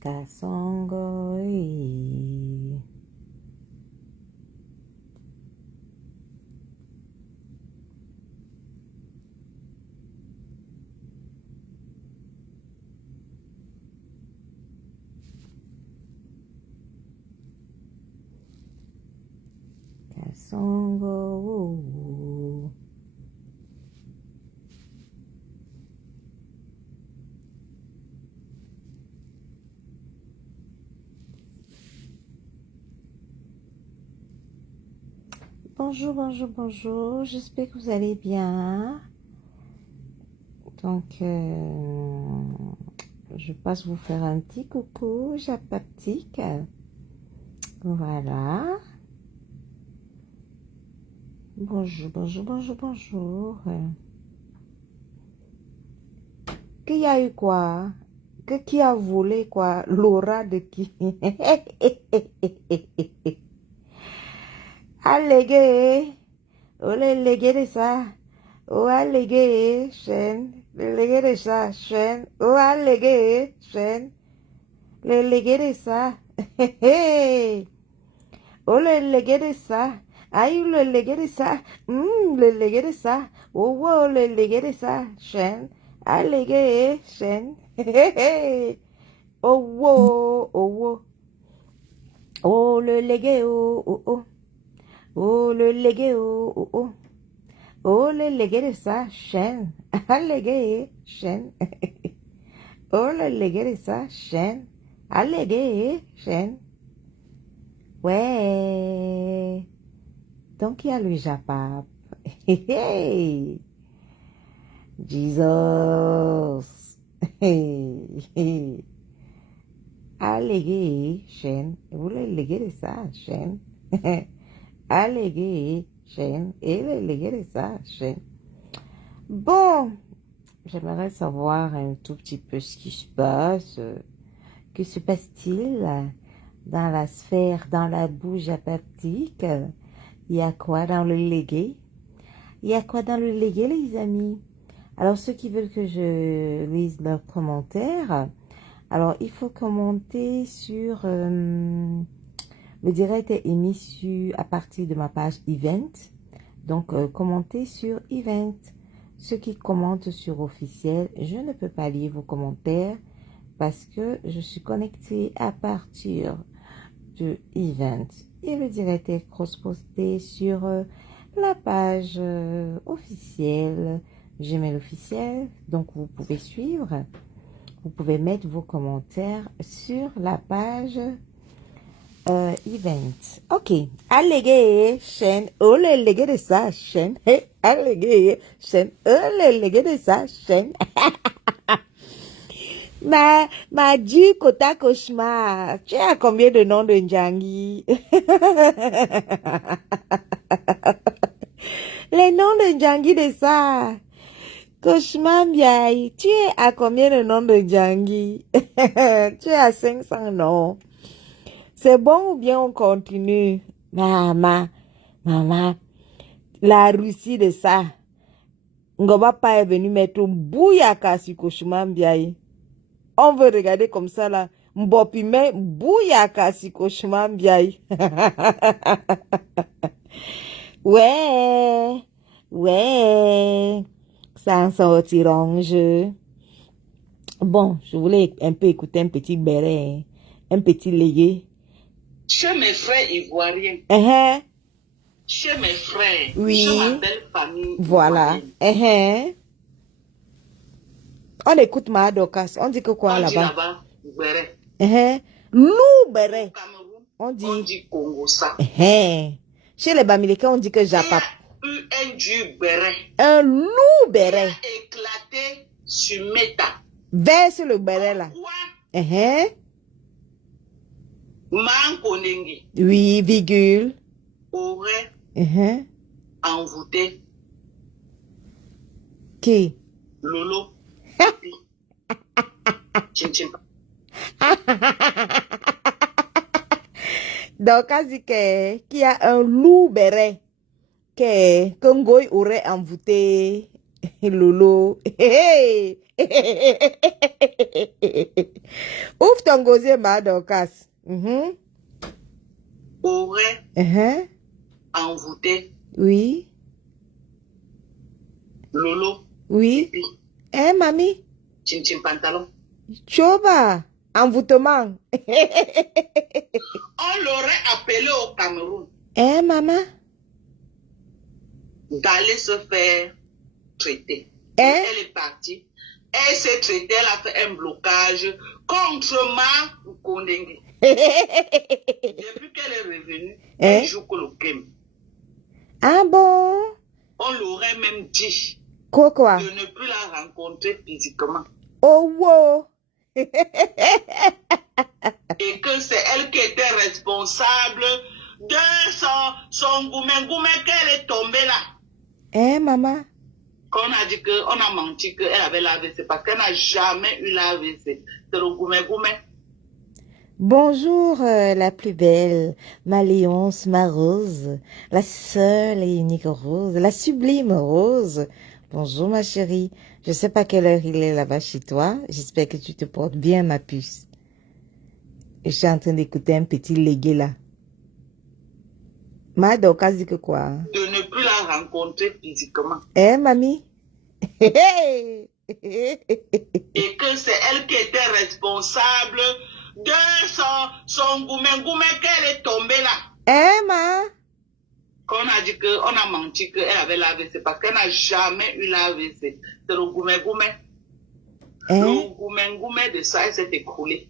Kasongoi. Kasongo. Bonjour, bonjour, bonjour. J'espère que vous allez bien. Donc, je passe vous faire un petit coucou, japaptique. Voilà. Bonjour, bonjour, bonjour, bonjour. Qu'il y a eu quoi? Qui a volé quoi? L'aura de qui? Allégué. Oh, les légués de ça. Oh, allégué, chaîne. Les légués de ça, chaîne. Oh, allégué, chaîne. Les légués de ça. Oh, le légué de ça. Aïe, le légué de ça. Le légué de ça. Oh, wow, le légué de ça, chaîne. Allégué, chaîne. Oh, wow, oh, wow. Oh, le légué, oh, oh, oh. Oh, le légué, oh, oh, oh. Oh, le légué de ça, chaîne. Allégué, chaîne. Oh, le légué de ça, chaîne. Allégué, chaîne. Ouais. Donc, il y a le Japap. Hey, Jesus. Hey. Allégué, chaîne. Vous le légué de ça, chaîne. Allégué, chaîne. Et le légué de ça, chaîne. Bon, j'aimerais savoir un tout petit peu ce qui se passe. Que se passe-t-il dans la sphère, dans la bouche apaptique? Il y a quoi dans le légué? Il y a quoi dans le légué, les amis? Alors, ceux qui veulent que je lise leurs commentaires, alors il faut commenter sur... le direct est émis à partir de ma page Event. Donc, commentez sur Event. Ceux qui commentent sur officiel, je ne peux pas lire vos commentaires parce que je suis connectée à partir de Event. Et le direct est cross-posté sur la page officielle, Gmail officiel. Donc, vous pouvez suivre. Vous pouvez mettre vos commentaires sur la page Event. Ok. Allégué, chaîne. Oh, le légué de sa chaîne. Hey, allégué, chaîne. Oh, le légué de sa chaîne. Ma dit Kota Cauchemar, tu as combien de noms de Ndjangi? Les noms de Ndjangi de ça. Cauchemar Mbiaye, tu es à combien de noms de Ndjangi? Tu es à 500 noms. C'est bon ou bien on continue? Maman, la Russie de ça. Ngoba pas est venu mettre un bouyaka sur Cauchemar Mbiaye. On veut regarder comme ça là. Mbopime bouyaka si Cauchemar Mbiaye. Ouais. Ça en sortir orange. Bon, je voulais un peu écouter un petit béret, un petit légué. Chez mes frères ivoiriens. Chez mes frères. Oui. Chez ma belle famille. Voilà. On écoute ma Dokas. On dit que quoi on dit là-bas? Là-bas, béret. Loup béret. Au Cameroun, On dit Congo ça. Chez les Bamilekins, on dit que Japap. Il y a eu un du béret. Un loup béret. Il a éclaté sur Meta. Verse le béret là. Quoi? Mankonengi Oui, virgule. aurait envoûté Qui? Lolo. Chin. Donc, on dit qu'il y a un loup béret que Ngoy aurait envoûté Lolo. Hey. Ouvre ton gosier, ma Dorcas. aurait Uh-huh. envoûté Oui. Lolo, Oui. pipi, Mamie. Chim Chim pantalon. Choba. Envoûtement. On l'aurait appelé au Cameroun Maman. d'aller se faire traiter. Elle est partie. Elle s'est traitée, elle a fait un blocage contre Ma Kondenge. Depuis qu'elle est revenue, elle joue que le game. Ah bon? On l'aurait même dit Quoi? de ne plus la rencontrer physiquement. Oh, wow. Et que c'est elle qui était responsable de son goumé qu'elle est tombée là. Maman. Qu'on a dit qu'on a menti qu'elle avait l'AVC parce qu'elle n'a jamais eu l'AVC. C'est le goumé. Bonjour, la plus belle, ma Léonce, ma Rose, la seule et unique Rose, la sublime Rose. Bonjour, ma chérie. Je sais pas quelle heure il est là-bas chez toi. J'espère que tu te portes bien, ma puce. Je suis en train d'écouter un petit légué là. Ma Dorcas dit que quoi? De ne plus la rencontrer physiquement. Mamie? Et que c'est elle qui était responsable de son goumé qu'elle est tombée là. Ma? Qu'on a dit qu'on a menti qu'elle avait l'AVC parce qu'elle n'a jamais eu l'AVC. C'est le goumé. Le goumé de ça, elle s'est écroulée.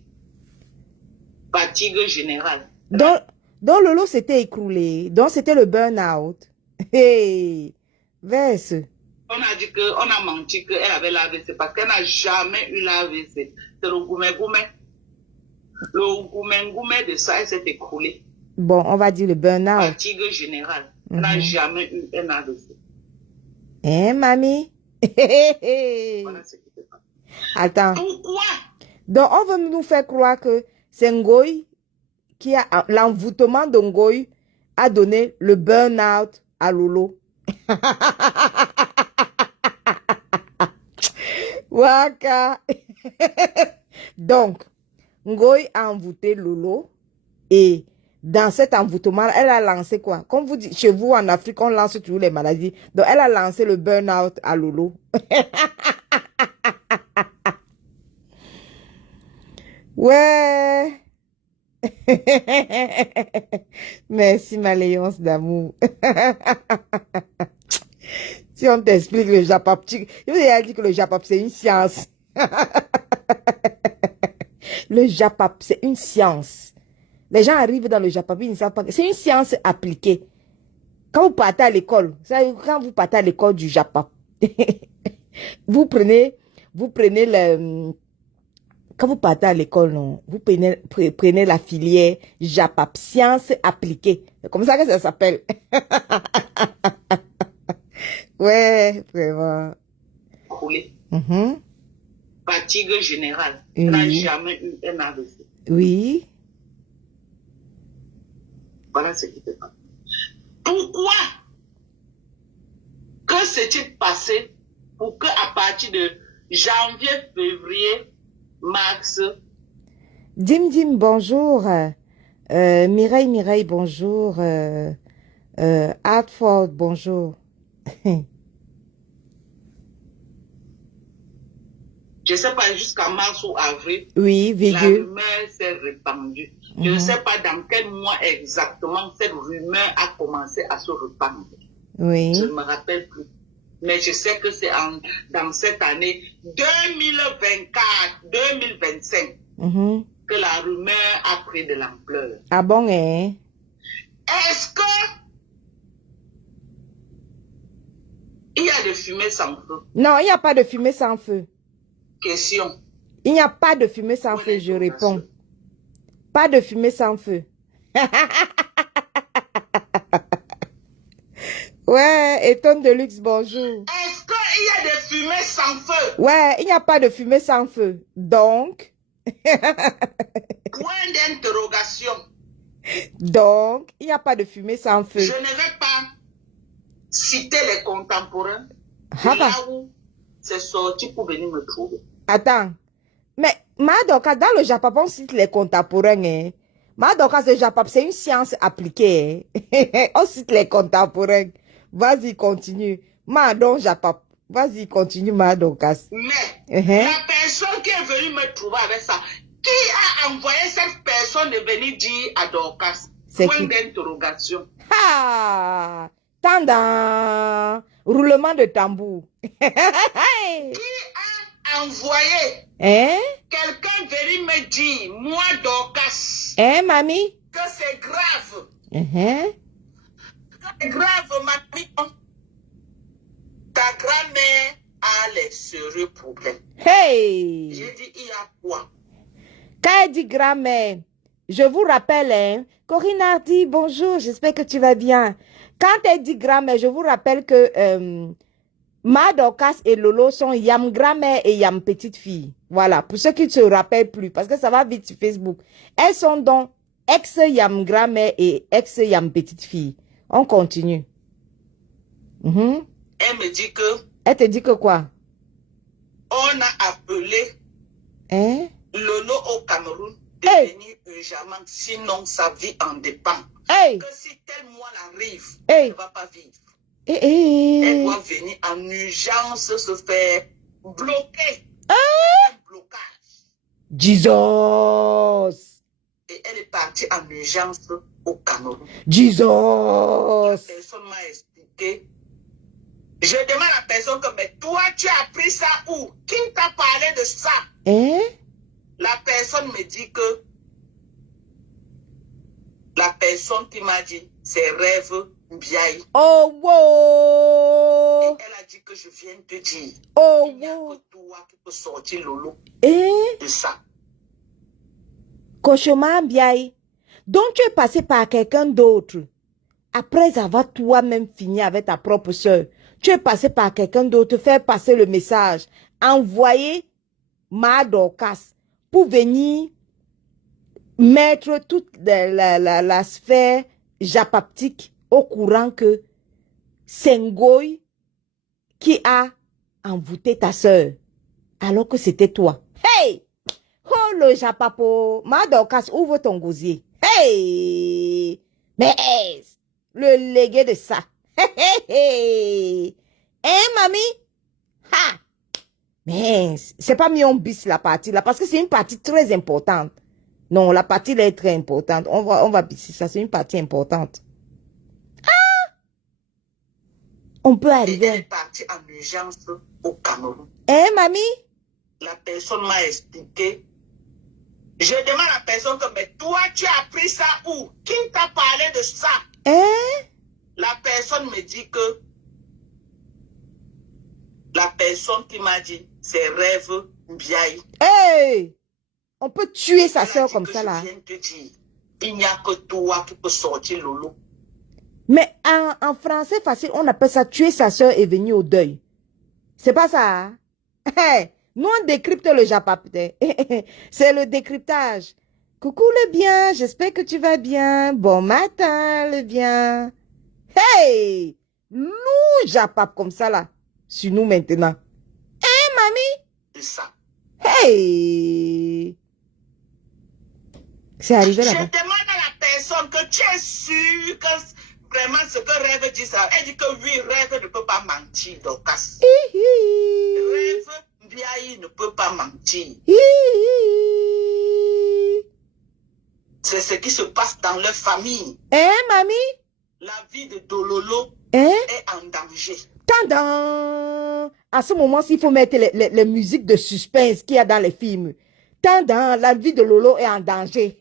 Fatigue générale. Donc Lolo s'était écroulé. Donc c'était le burn-out. Hey, verse. On a dit qu'on a menti qu'elle avait l'AVC parce qu'elle n'a jamais eu l'AVC. C'est le goumé. Le goumé de ça, elle s'est écroulée. Bon, on va dire le burn-out. Fatigue générale. Elle n'a jamais eu un AVC. Mamie? Voilà ce qui se passe. Attends. Pourquoi? Donc, on veut nous faire croire que c'est Ngoï qui a l'envoûtement de Ngoï a donné le burn-out à Lolo. Waka. Donc, Ngoï a envoûté Lolo et dans cet envoûtement, elle a lancé quoi? Comme vous dites, chez vous en Afrique, on lance toujours les maladies. Donc, elle a lancé le burn-out à Lolo. Ouais. Merci, ma Léonce d'amour. Si on t'explique le Japap, je vous ai dit que le Japap, c'est une science. Le Japap, c'est une science. Les gens arrivent dans le Japap, ils ne savent pas. C'est une science appliquée. Quand vous partez à l'école, quand vous partez à l'école du Japap, vous prenez le... Quand vous partez à l'école, non, vous prenez la filière Japap, science appliquée. C'est comme ça que ça s'appelle. Ouais, vraiment. Fatigue générale. Elle n'a jamais eu un AVC. Oui. Voilà ce qui se passe. Pourquoi? Que s'est-il passé pour que à partir de janvier, février, mars... Dim, bonjour. Mireille, bonjour. Hartford, bonjour. Je ne sais pas, jusqu'à mars ou avril, oui, la rumeur s'est répandue. Je ne sais pas dans quel mois exactement cette rumeur a commencé à se répandre. Oui. Je ne me rappelle plus. Mais je sais que c'est dans cette année 2024-2025 que la rumeur a pris de l'ampleur. Ah bon, hein? Est-ce que il y a de fumée sans feu? Non, il n'y a pas de fumée sans feu. Question. Il n'y a pas de fumée sans feu, je réponds. Pas de fumée sans feu. Ouais, Étonne de luxe, bonjour. Est-ce qu'il y a de fumée sans feu? Ouais, il n'y a pas de fumée sans feu. Donc? Point d'interrogation. Donc, il n'y a pas de fumée sans feu. Je ne vais pas citer les contemporains. Ah De bah. là où c'est sorti pour venir me trouver. Attends. Mais Madoka, dans le Japon, on cite les contemporains. Hein. Madoka, c'est une science appliquée. Hein. On cite les contemporains. Vas-y, continue. Madon Japon. Vas-y, continue, Madoka. Mais Uh-huh. la personne qui est venue me trouver avec ça, qui a envoyé cette personne de venir dire à Dorcas? C'est Point qui? d'interrogation. Ah! Tendance! Roulement de tambour. Qui a envoyé Hein? quelqu'un venir me dire, moi Dorcas, Hein, mamie? que c'est grave. Uh-huh. C'est grave, mamie. Ta grand-mère a les sérieux problèmes. Hey! J'ai dit, il y a quoi? Quand elle dit grand-mère, je vous rappelle, hein, Corinne a dit bonjour, j'espère que tu vas bien. Quand elle dit grand-mère, je vous rappelle que Madokas et Lolo sont Yam grand-mère et Yam petite fille. Voilà, pour ceux qui ne se rappellent plus, parce que ça va vite sur Facebook. Elles sont donc ex-Yam grand-mère et ex-Yam petite fille. On continue. Mhm. Elle me dit que Elle te dit que quoi? on a appelé Hein? Lolo au Cameroun de Hey! venir urgemment, sinon sa vie en dépend. Hey! Que si tel mois arrive, Hey! elle ne va pas vivre. Hey! Hey! Elle doit venir en urgence se faire bloquer. Ah! Un blocage. Jesus! Et elle est partie en urgence au Cameroun. Jesus! La personne m'a expliqué. Je demande à la personne que, mais toi, tu as appris ça où? Qui t'a parlé de ça? Hein? La personne me dit que la personne qui m'a dit, c'est Rêve Mbiaï. Oh, Et wow! elle a dit que je viens te dire. Oh, Il n'y a wow! que toi qui peux sortir Lolo Hein? de ça. Cochon Biaï. Donc tu es passé par quelqu'un d'autre. Après avoir toi-même fini avec ta propre soeur, tu es passé par quelqu'un d'autre, faire passer le message, envoyer Madokas pour venir mettre toute la sphère japaptique au courant que c'est Ngoï qui a envoûté ta soeur, alors que c'était toi. Hey! Oh le japapo, Madokas, ouvre ton gosier. Hey! Mais le légué de ça. Hey, hey, hey. Hein, mamie? Ha! Mais c'est pas mis en bis la partie là, parce que c'est une partie très importante. Non, la partie là est très importante. On va bisser ça, c'est une partie importante. Ah! On peut Et arriver. elle est partie en urgence au Cameroun. Hein, mamie? La personne m'a expliqué. Je demande à la personne que, mais toi, tu as appris ça où? Qui t'a parlé de ça? Hein? La personne me dit que la personne qui m'a dit, c'est Rêve Mbiaï. Hey! On peut tuer sa Elle a soeur dit comme que ça là. je viens te dire, il n'y a que toi qui peux sortir Lolo. Mais en français facile, on appelle ça tuer sa soeur et venir au deuil. C'est pas ça. Hein? Hey, nous, on décrypte le japap. C'est le décryptage. Coucou le bien, j'espère que tu vas bien. Bon matin le bien. Hey, nous japap comme ça là. Sur nous maintenant. Hein, mamie? C'est ça. Hey. C'est arrivé Je là-bas. demande à la personne que tu es sûr que vraiment ce que Rêve dit ça. Elle dit que oui, Rêve ne peut pas mentir, Dorcas. Rêve Mbiaï ne peut pas mentir. C'est ce qui se passe dans leur famille. Hein, mamie? La vie de Dololo Hein? est en danger. Tadam! À ce moment-ci, il faut mettre les musiques de suspense qu'il y a dans les films. Tadam! La vie de Lolo est en danger.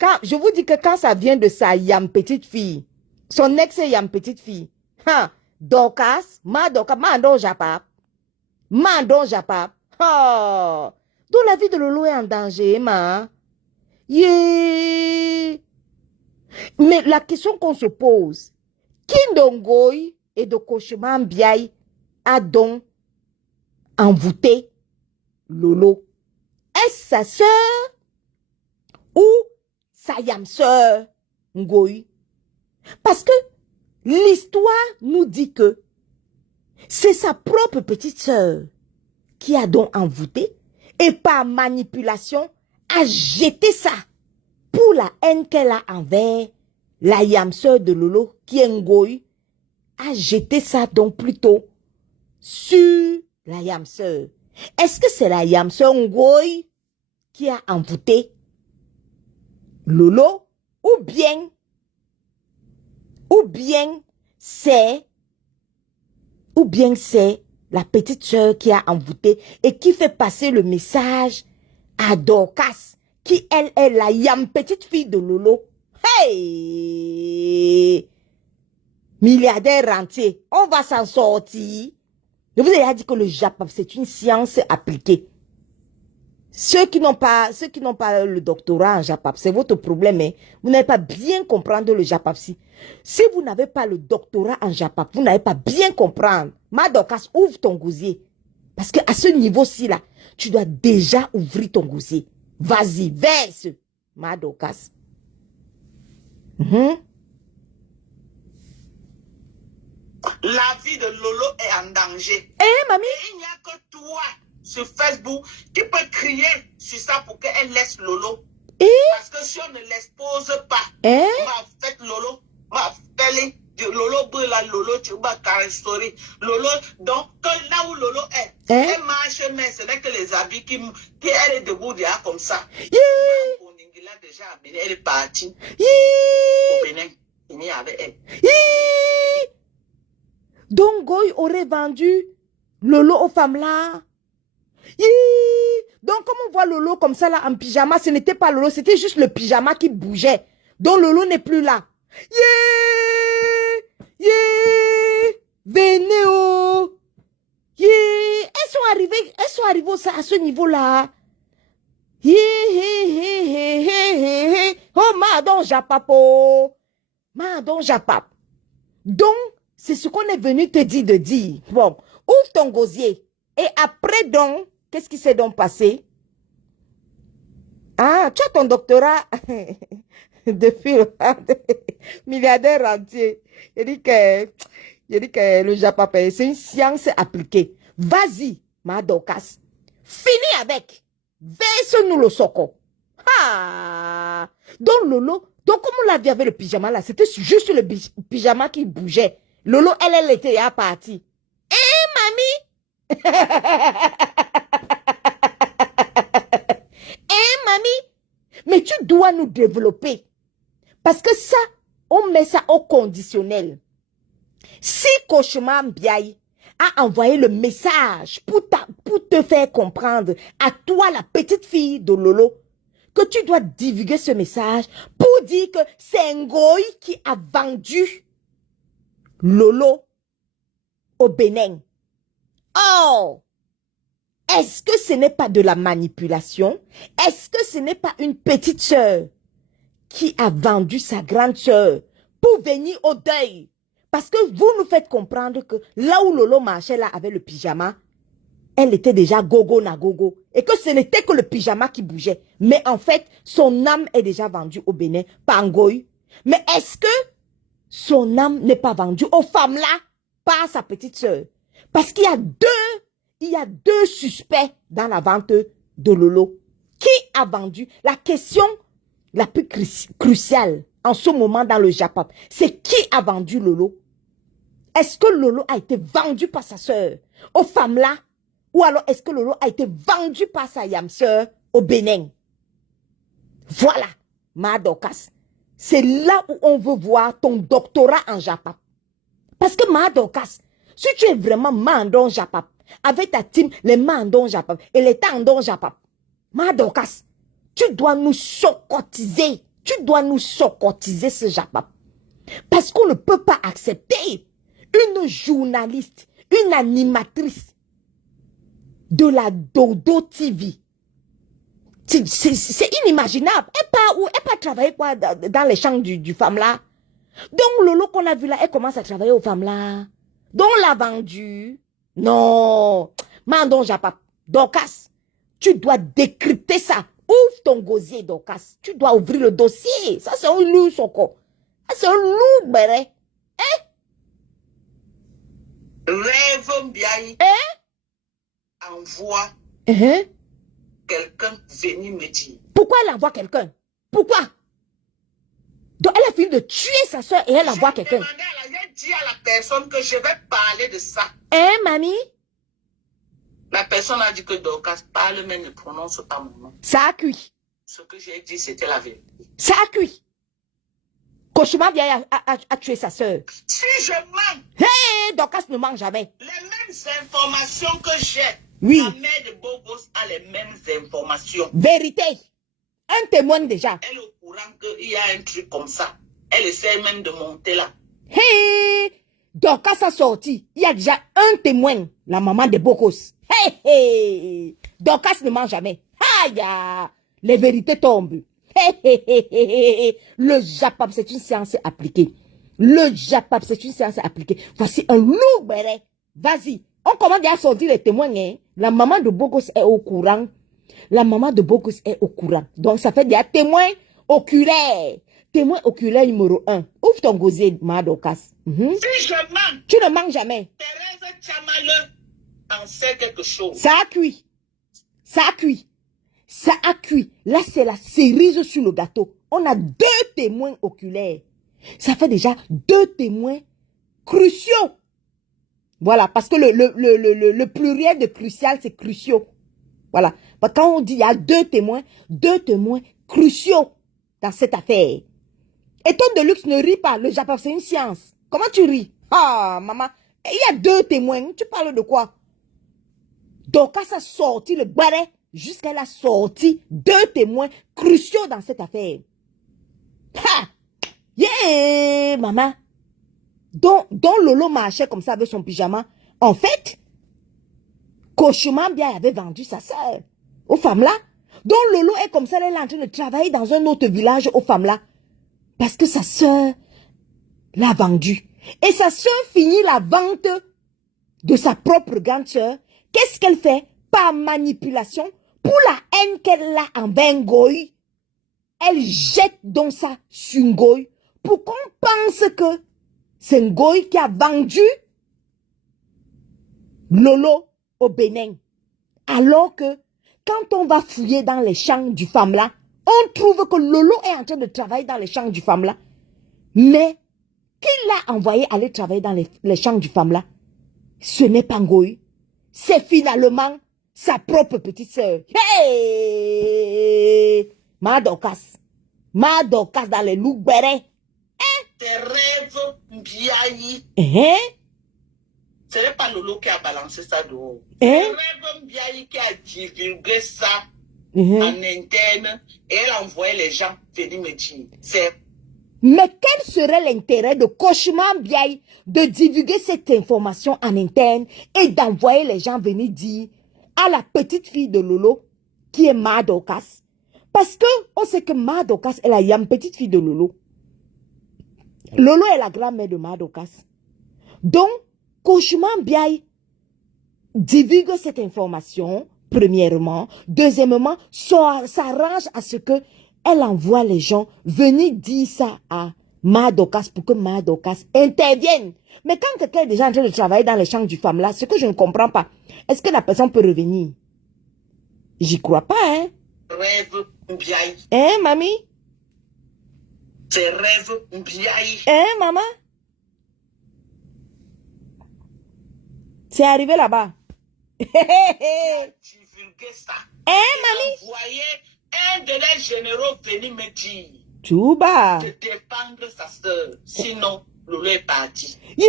Quand, je vous dis que quand ça vient de sa Yam petite fille, son ex-Yam petite fille, Dorcas, Mando Japap, oh, donc la vie de Lolo est en danger, ma. Yeah. Mais la question qu'on se pose, Kindongoy et de Kocheman Biaï a donc envoûté Lolo. Est-ce sa sœur ou sa yam sœur Ngoy? Parce que l'histoire nous dit que C'est sa propre petite sœur qui a donc envoûté et par manipulation a jeté ça pour la haine qu'elle a envers la yam sœur de Lolo qui est Ngoï, a jeté ça donc plutôt sur la yam sœur. Est-ce que c'est la yam sœur Ngoï qui a envoûté Lolo ou bien c'est la petite sœur qui a envoûté et qui fait passer le message à Dorcas, qui elle est la yam petite fille de Lolo. Hey! Milliardaire rentier, on va s'en sortir. Je vous ai déjà dit que le Japap, c'est une science appliquée. Ceux qui n'ont pas le doctorat en Japap, c'est votre problème. Hein? Vous n'avez pas bien comprendre le Japap. Si vous n'avez pas le doctorat en Japap, vous n'avez pas bien comprendre. Madokas, ouvre ton gosier. Parce qu'à ce niveau-ci, là, tu dois déjà ouvrir ton gosier. Vas-y, verse. Madokas. La vie de Lolo est en danger. Mamie? Et il n'y a que toi sur Facebook qui peut crier sur ça pour qu'elle laisse Lolo. Parce que si on ne l'expose pas, ma fête Lolo, ma fête Lolo brûle Lolo, tu vas story. Lolo, donc là où Lolo est, elle marche, mais ce n'est que les habits qui elle est debout déjà comme ça. Déjà, elle est partie. Au Bénin, il y avait elle. Donc Goy aurait vendu Lolo aux femmes là. Donc comme on voit Lolo comme ça là en pyjama, ce n'était pas Lolo, c'était juste le pyjama qui bougeait. Donc Lolo n'est plus là. Venez oh. Elles sont arrivées à ce niveau là. Oh madon japapo. Madon japap. Donc c'est ce qu'on est venu te dire de dire. Bon, ouvre ton gosier. Et après donc, qu'est-ce qui s'est donc passé? Ah, tu as ton doctorat depuis milliardaire rentier. Je dis que le Japon, c'est une science appliquée. Vas-y, ma Dorcas. Fini avec. Verse-nous le soko. Ah. Donc Lolo, donc comme on l'a vu avec le pyjama là, c'était juste le pyjama qui bougeait. Lolo, elle était à partie. Mamie? Mamie? Mais tu dois nous développer. Parce que ça, on met ça au conditionnel. Si Cauchemar Biaye a envoyé le message pour te faire comprendre, à toi la petite fille de Lolo, que tu dois divulguer ce message pour dire que c'est Ngoï qui a vendu Lolo au Bénin. Oh! Est-ce que ce n'est pas de la manipulation? Est-ce que ce n'est pas une petite sœur qui a vendu sa grande sœur pour venir au deuil? Parce que vous nous faites comprendre que là où Lolo marchait là avec le pyjama, elle était déjà gogo na gogo. Et que ce n'était que le pyjama qui bougeait. Mais en fait, son âme est déjà vendue au Bénin par Ngoï. Mais est-ce que son âme n'est pas vendue aux femmes là par sa petite sœur? Parce qu'il y a deux suspects dans la vente de Lolo. Qui a vendu? La question la plus cruciale en ce moment dans le Japon, c'est qui a vendu Lolo? Est-ce que Lolo a été vendu par sa sœur aux femmes là? Ou alors est-ce que Lolo a été vendu par sa yam sœur au Bénin? Voilà, ma Dorcas. C'est là où on veut voir ton doctorat en Japon. Parce que ma Dorcas, si tu es vraiment mandon Japon, avec ta team, les mandons Japon et les tendons Japon, ma Dorcas, tu dois nous socotiser. Tu dois nous socotiser ce Japon. Parce qu'on ne peut pas accepter une journaliste, une animatrice de la Dodo TV. C'est inimaginable. Elle pas travailler quoi dans les champs du femme là. Donc Lolo qu'on a vu là, elle commence à travailler aux femmes là. Donc l'a vendu. Non. Mandon Japap. Dorcas, tu dois décrypter ça. Ouvre ton gosier, Dorcas. Tu dois ouvrir le dossier. Ça c'est un loup, Soko. Ça c'est un loup, béret. Rêve Lolo Mbiaye envoie quelqu'un venir me dire. Pourquoi elle envoie quelqu'un? Pourquoi? Donc elle a fini de tuer sa soeur et elle envoie quelqu'un. J'ai dit à la personne que je vais parler de ça. Mamie? La personne a dit que Dorcas parle mais ne prononce pas mon nom. Ça a cuit. Ce que j'ai dit, c'était la vérité. Ça a cuit. Cauchemar vient à tuer sa soeur. Si je mens, Hey, Dorcas ne ment jamais. les mêmes informations que j'ai, oui. La mère de Bogos a les mêmes informations. Vérité. Un témoin déjà. Elle est au courant qu'il y a un truc comme ça. Elle essaie même de monter là. Hey, Dorcas a sorti. Il y a déjà un témoin, la maman de Bogos. Hey, hey. Dorcas ne ment jamais. Aïe, les vérités tombent. Le Japap, c'est une séance appliquée. Le Japap, c'est une séance appliquée. Voici un loup béret. Vas-y. On commence à sortir les témoins. Hein? La maman de Bogos est au courant. La maman de Bogos est au courant. Donc, ça fait des témoins oculaires. Témoin oculaire numéro 1. Ouvre ton gosier, ma Dorcas. Si je mens. Tu ne manges jamais. Thérèse Tchamale en sait quelque chose. Ça a cuit. Ça a cuit. Ça a cuit. Là, c'est la cerise sur le gâteau. On a 2 témoins oculaires. Ça fait déjà 2 témoins cruciaux. Voilà, parce que le pluriel de crucial, c'est cruciaux. Voilà. Quand on dit il y a 2 témoins cruciaux dans cette affaire. Et ton Deluxe ne rit pas. Le Japon, c'est une science. Comment tu ris? Ah, maman. Il y a 2 témoins. Tu parles de quoi? Donc, quand ça sorti le barret, jusqu'à la sortie, 2 témoins cruciaux dans cette affaire. Ha! Yeah, maman. Donc Lolo marchait comme ça avec son pyjama. En fait, Cauchemar bien avait vendu sa soeur aux femmes là. Donc Lolo est comme ça, elle est en train de travailler dans un autre village aux femmes là. Parce que sa soeur l'a vendu. Et sa soeur finit la vente de sa propre grande soeur. Qu'est-ce qu'elle fait? Par manipulation, pour la haine qu'elle a envers Ngoï, elle jette donc ça sur Ngoï pour qu'on pense que c'est Ngoï qui a vendu Lolo au Bénin. Alors que quand on va fouiller dans les champs du femme là, on trouve que Lolo est en train de travailler dans les champs du femme là. Mais qui l'a envoyé aller travailler dans les champs du femme là? Ce n'est pas Ngoï. C'est finalement sa propre petite sœur. Hey! Ma Dorcas dans les loups bérets. Thérèse Mbiaye. Ce n'est pas Lolo qui a balancé ça dehors. Thérèse Mbiaye qui a divulgué ça en interne et elle a envoyé les gens venir me dire. Mais quel serait l'intérêt de Cauchemar Mbiaye de divulguer cette information en interne et d'envoyer les gens venir dire à la petite fille de Lolo qui est Ma Dorcas? Parce que on sait que Ma Dorcas est la petite fille de Lolo. Lolo est la grand-mère de Ma Dorcas. Donc, Cauchemar Mbiaye divulgue cette information, premièrement. Deuxièmement, s'arrange à ce que elle envoie les gens venir dire ça à Ma Dorcas pour que Ma Dorcas intervienne. Mais quand quelqu'un est déjà en train de travailler dans les champs du femme là, ce que je ne comprends pas, est-ce que la personne peut revenir? J'y crois pas, hein? Rêve Mbiaye. Hein, mamie? C'est Rêve Mbiaye. Hein, maman? C'est arrivé là-bas. Divulgué ça. Hein, mamie? Envoyé un de les généraux venir me dire. Touba. De défendre sa soeur. Sinon, Lolo est parti. Yeah!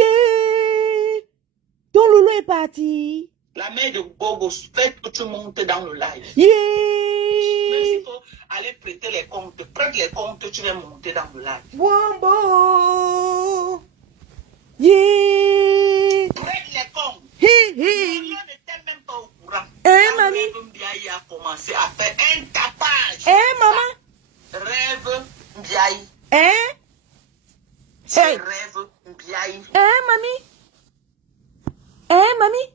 Donc Lolo est parti. La mère de Bogo, faites que tu montes dans le live. Yeah! Même s'il faut aller prêter les comptes, prête les comptes, tu vas monter dans le live. Wombo! Yeah! Prête les comptes. Lolo n'était même pas au courant. Hein, mamie? Rêve Mbiaye a commencé à faire un tapage. Hein, maman? Rêve Mbiaye. Hein? C'est Hey. Rêve Mbiaye. Hein, mamie? Hein, mamie?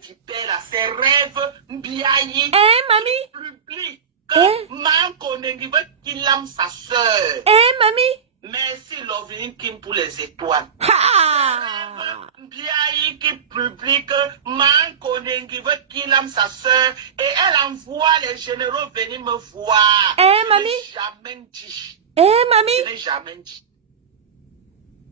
Tu perds là, c'est Rêve Mbiaye. Hein, mamie? Publie Hein? que Manko Nengi veut qu'il aime sa soeur. Hein, mamie? Merci Loving Kim pour les étoiles. Ha! Rêve Mbiaye. public, Man Konengi veut qu'il aime sa soeur et elle envoie les généraux venir me voir. Mamie? Je n'ai jamais dit. Mamie? Je n'ai jamais dit.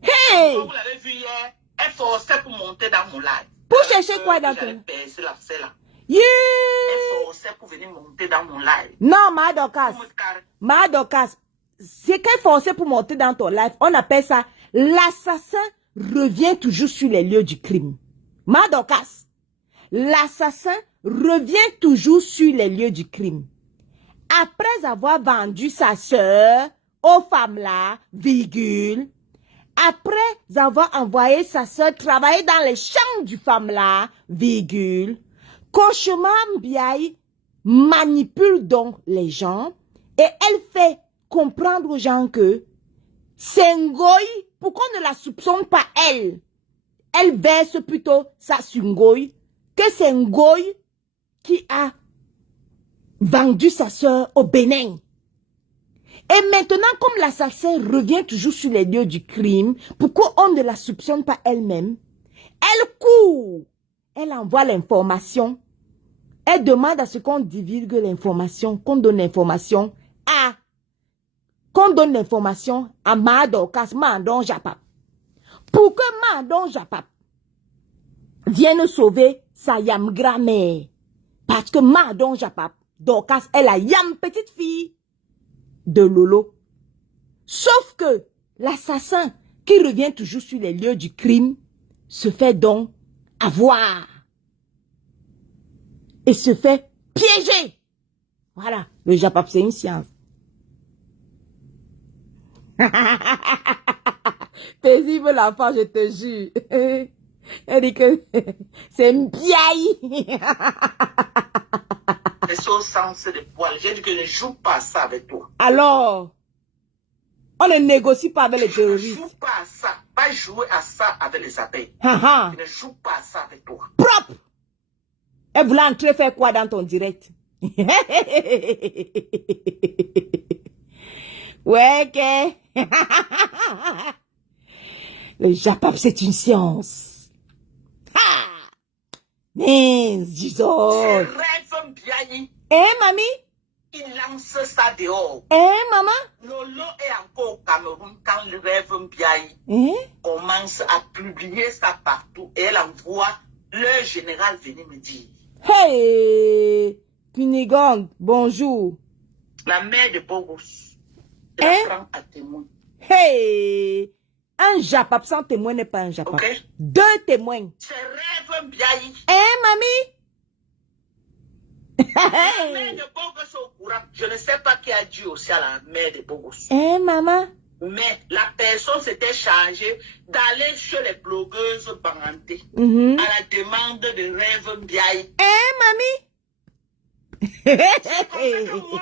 Hey! Comme vous l'avez vu hier, elle forçait pour monter dans mon live. Pour chercher quoi dans ton live? Elle forçait pour venir monter dans mon live. Non, Ma Dorcas, c'est qu'elle forçait pour monter dans ton live. On appelle ça l'assassin revient toujours sur les lieux du crime. Ma Dorcas, l'assassin revient toujours sur les lieux du crime. Après avoir vendu sa sœur aux femmes là, virgule, après avoir envoyé sa sœur travailler dans les champs du femme là, virgule, Cauchemar Mbiaye manipule donc les gens et elle fait comprendre aux gens que c'est Ngoy, pourquoi on ne la soupçonne pas elle? Elle verse plutôt ça sur Ngoy, que c'est Ngoy qui a vendu sa sœur au Bénin. Et maintenant, comme l'assassin revient toujours sur les lieux du crime, pourquoi on ne la soupçonne pas elle-même? Elle court, elle envoie l'information, elle demande à ce qu'on divulgue l'information, qu'on donne l'information à Ma Dorcas, Mandon Japap. Pour que Mandon Japap vienne sauver sa yam grand-mère. Parce que Mandon Japap, Dorcas est la yam petite fille de Lolo. Sauf que l'assassin qui revient toujours sur les lieux du crime se fait donc avoir. Et se fait piéger. Voilà, le Japap c'est une science. Paisible l'enfant, je te jure. Elle dit que c'est une biaille. C'est au sens de poil. J'ai dit que ne joue pas ça avec toi. Alors, on ne négocie pas avec les terroristes. Ne joue pas à ça. Pas jouer à ça avec les abeilles. Ne joue pas à ça avec toi. Propre. Elle voulait entrer faire quoi dans ton direct? Ouais, ok. Le Japap, c'est une science. Ha! Mais, disons. Je rêve bien. Mamie? Il lance ça dehors. Maman? Lolo est encore au Cameroun quand le rêve bien commence à publier ça partout. Et elle envoie le général venir me dire. Hey! Punigang, bonjour. La mère de Bogos. Je la prends à témoin. Hey! Un Japap sans témoin n'est pas un Japap. Okay. 2 témoins. Je rêve bien. Mamie? La mère de Bogos au courant. Je ne sais pas qui a dit aussi à la mère de Bogos. Maman? Mais la personne s'était chargée d'aller chez les blogueuses bandées à la demande de Rêve Mbiaye. Mamie? Moi,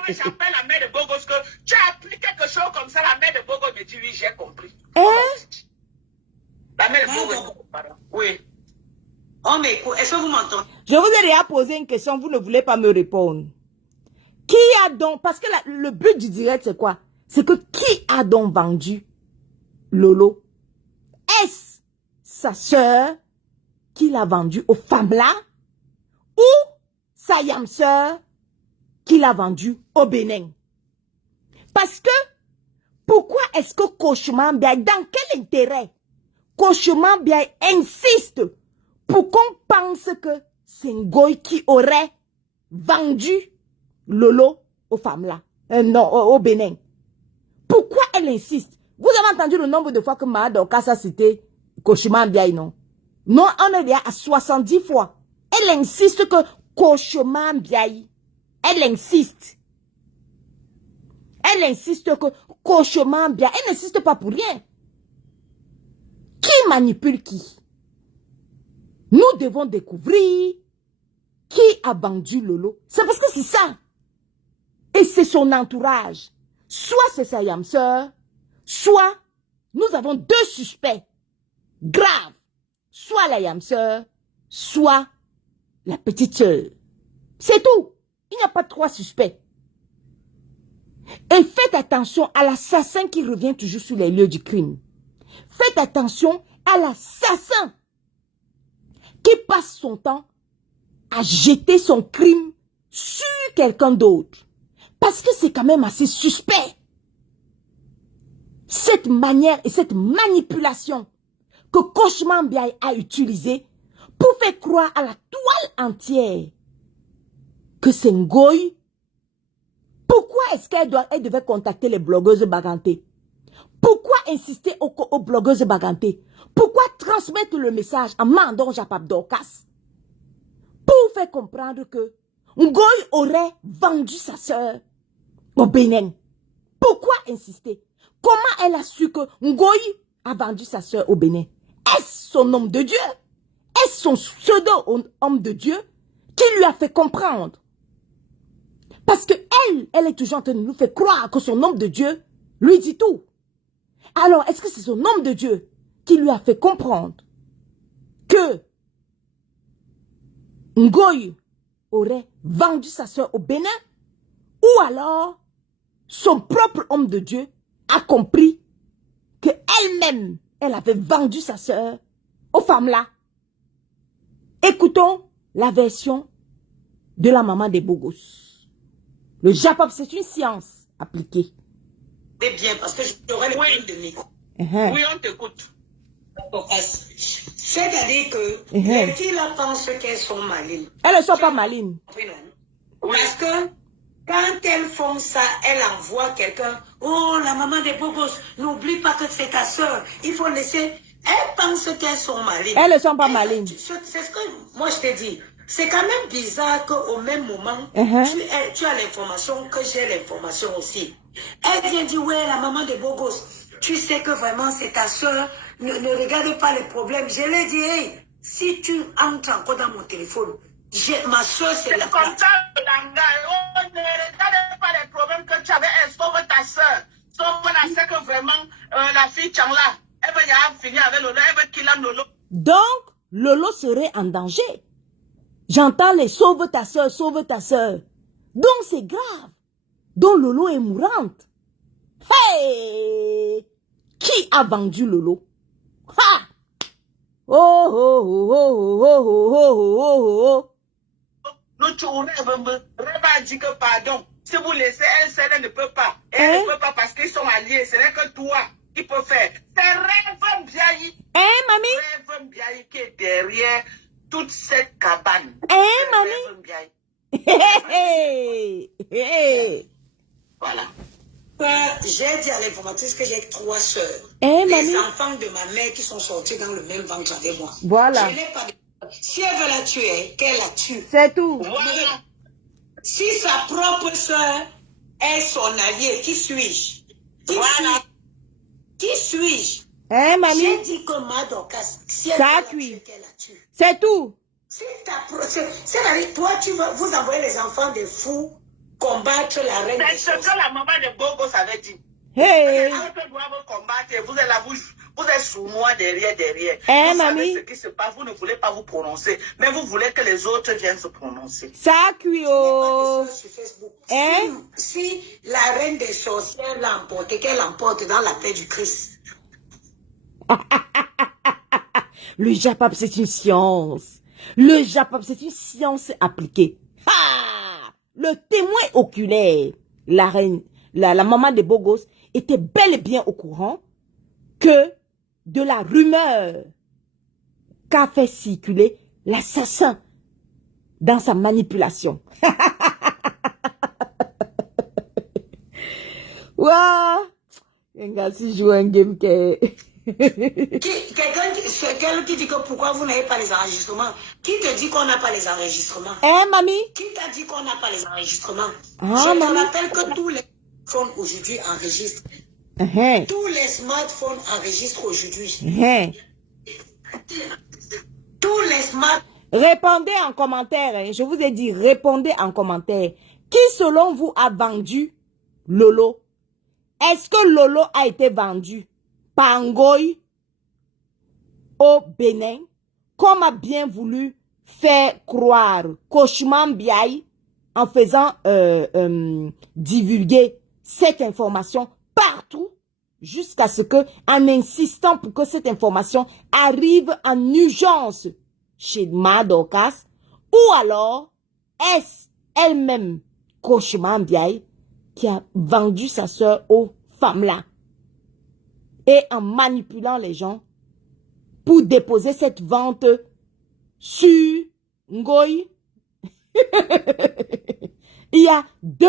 j'appelle la mère de Bogos que tu as appris quelque chose comme ça. La mère de Bogos me dit oui, j'ai compris. La mère de Bogos. Oui. Oh, mais est-ce que vous m'entendez? Je vous ai déjà posé une question, vous ne voulez pas me répondre. Qui a donc, parce que le but du direct c'est quoi? C'est que qui a donc vendu Lolo? Est-ce sa sœur qui l'a vendu aux femmes là? Ou sa yam sœur qui l'a vendu au Bénin? Parce que, pourquoi est-ce que Cauchemar Mbiaye, dans quel intérêt Cauchemar Mbiaye insiste pour qu'on pense que c'est Ngoy qui aurait vendu Lolo aux femmes là? Non, au Bénin. Pourquoi elle insiste? Vous avez entendu le nombre de fois que Ma Dorcas a cité Cauchemar Mbiaye, non? Non, on est déjà à 70 fois. Elle insiste que Cauchemar Mbiaye, elle insiste. Elle insiste que Cauchemar Mbiaye, elle n'insiste pas pour rien. Qui manipule qui? Nous devons découvrir qui a vendu Lolo. C'est parce que c'est ça. Et c'est son entourage. Soit c'est sa yam sœur, soit nous avons 2 suspects graves. Soit la yam sœur, soit la petite sœur. C'est tout. Il n'y a pas 3 suspects. Et faites attention à l'assassin qui revient toujours sur les lieux du crime. Faites attention à l'assassin qui passe son temps à jeter son crime sur quelqu'un d'autre. Parce que c'est quand même assez suspect. Cette manière et cette manipulation que Koshman Biaye a utilisée pour faire croire à la toile entière que c'est Ngoy. Pourquoi est-ce qu'elle devait contacter les blogueuses Baganté? Pourquoi insister aux blogueuses Baganté? Pourquoi transmettre le message à Mandon Japap Dorcas? Pour faire comprendre que Ngoy aurait vendu sa sœur au Bénin. Pourquoi insister? Comment elle a su que Ngoy a vendu sa sœur au Bénin? Est-ce son homme de Dieu? Est-ce son pseudo-homme de Dieu qui lui a fait comprendre? Parce que elle est toujours en train de nous faire croire que son homme de Dieu lui dit tout. Alors, est-ce que c'est son homme de Dieu qui lui a fait comprendre que Ngoy aurait vendu sa soeur au Bénin? Ou alors, son propre homme de Dieu a compris que elle-même, elle avait vendu sa soeur aux femmes-là. Écoutons la version de la maman des Bogos. Le Japap, c'est une science appliquée. C'est bien, parce que j'aurais le point de micro. Oui, on t'écoute. C'est-à-dire que les filles là pensent qu'elles sont malines. Elles ne sont pas malines. Parce que quand elles font ça, elles envoient quelqu'un. Oh, la maman des Bogos, n'oublie pas que c'est ta soeur. Il faut laisser. Elles pensent qu'elles sont malines. Elles ne sont pas malines. C'est ce que moi je te dis. C'est quand même bizarre qu'au même moment, tu as l'information que j'ai l'information aussi. Elle vient dire, ouais, la maman de Bogos, tu sais que vraiment c'est ta soeur, ne regarde pas les problèmes. Je l'ai dit, hey, si tu entres encore dans mon téléphone, ma soeur c'est la comme ça, on ne regarde pas les problèmes que tu avais, sauve ta soeur. Sauve la soeur que vraiment, la fille Changla, elle va y finir avec Lolo, elle veut qu'il a Lolo. Donc, Lolo serait en danger. J'entends les sauve ta soeur, sauve ta soeur. Donc c'est grave. Donc Lolo est mourante. Hey! Qui a vendu Lolo? Ha! Oh, oh, oh, oh, oh, oh, oh, oh, oh. Nous tournons, Reba dit que pardon. Si vous laissez elle seule, elle ne peut pas. Elle ne peut pas parce qu'ils sont alliés. Ce n'est que toi qui peux faire. C'est Rêve Biaye. Mamie? Rêve Biaye qui est derrière toute cette cabane. Mamie? Voilà. J'ai dit à l'informatrice que j'ai 3 soeurs. Mamie? Enfants de ma mère qui sont sortis dans le même ventre avec moi. Voilà. Je n'ai pas de... Si elle veut la tuer, qu'elle la tue. C'est tout. Voilà. Si sa propre soeur est son allié, qui suis-je? Qui suis-je? Mamie? J'ai dit que Madocas, si elle Ça veut la cuit. tuer, qu'elle la tue. C'est tout. C'est-à-dire, toi, vous envoyez les enfants de fous combattre la reine des C'est ce que la maman de Bogos avait dit. Hey. Alors que doivent combattre, vous êtes là, vous êtes sous moi derrière. Hein, vous mamie? savez ce qui se passe, vous ne voulez pas vous prononcer, mais vous voulez que les autres viennent se prononcer. Ça cuit, oh. Sur Facebook. Hein? Si la reine des sorcières l'emporte, qu'elle l'emporte dans la paix du Christ. Le Japap, c'est une science. Le Japap, c'est une science appliquée. Ha! Le témoin oculaire, la reine, la maman de Bogos, était bel et bien au courant que de la rumeur qu'a fait circuler l'assassin dans sa manipulation. Waouh! Un gars, si joue un game qui Quelqu'un qui dit que pourquoi vous n'avez pas les enregistrements? Qui te dit qu'on n'a pas les enregistrements? Hein, mamie? Qui t'a dit qu'on n'a pas les enregistrements? Ah, Je te mamie. rappelle que tous les smartphones aujourd'hui enregistrent. Tous les smartphones enregistrent aujourd'hui. Tous les smartphones. Répondez en commentaire. Hein. Je vous ai dit, répondez en commentaire. Qui, selon vous, a vendu Lolo? Est-ce que Lolo a été vendu par Ngoy au Bénin, comme a bien voulu faire croire Koshman Biaye en faisant divulguer cette information partout, jusqu'à ce que, en insistant pour que cette information arrive en urgence chez Ma Dorcas, ou alors est-ce elle-même, Cauchemar Mbiaye, qui a vendu sa soeur aux femmes là, et en manipulant les gens pour déposer cette vente sur Ngoy. Il y a 2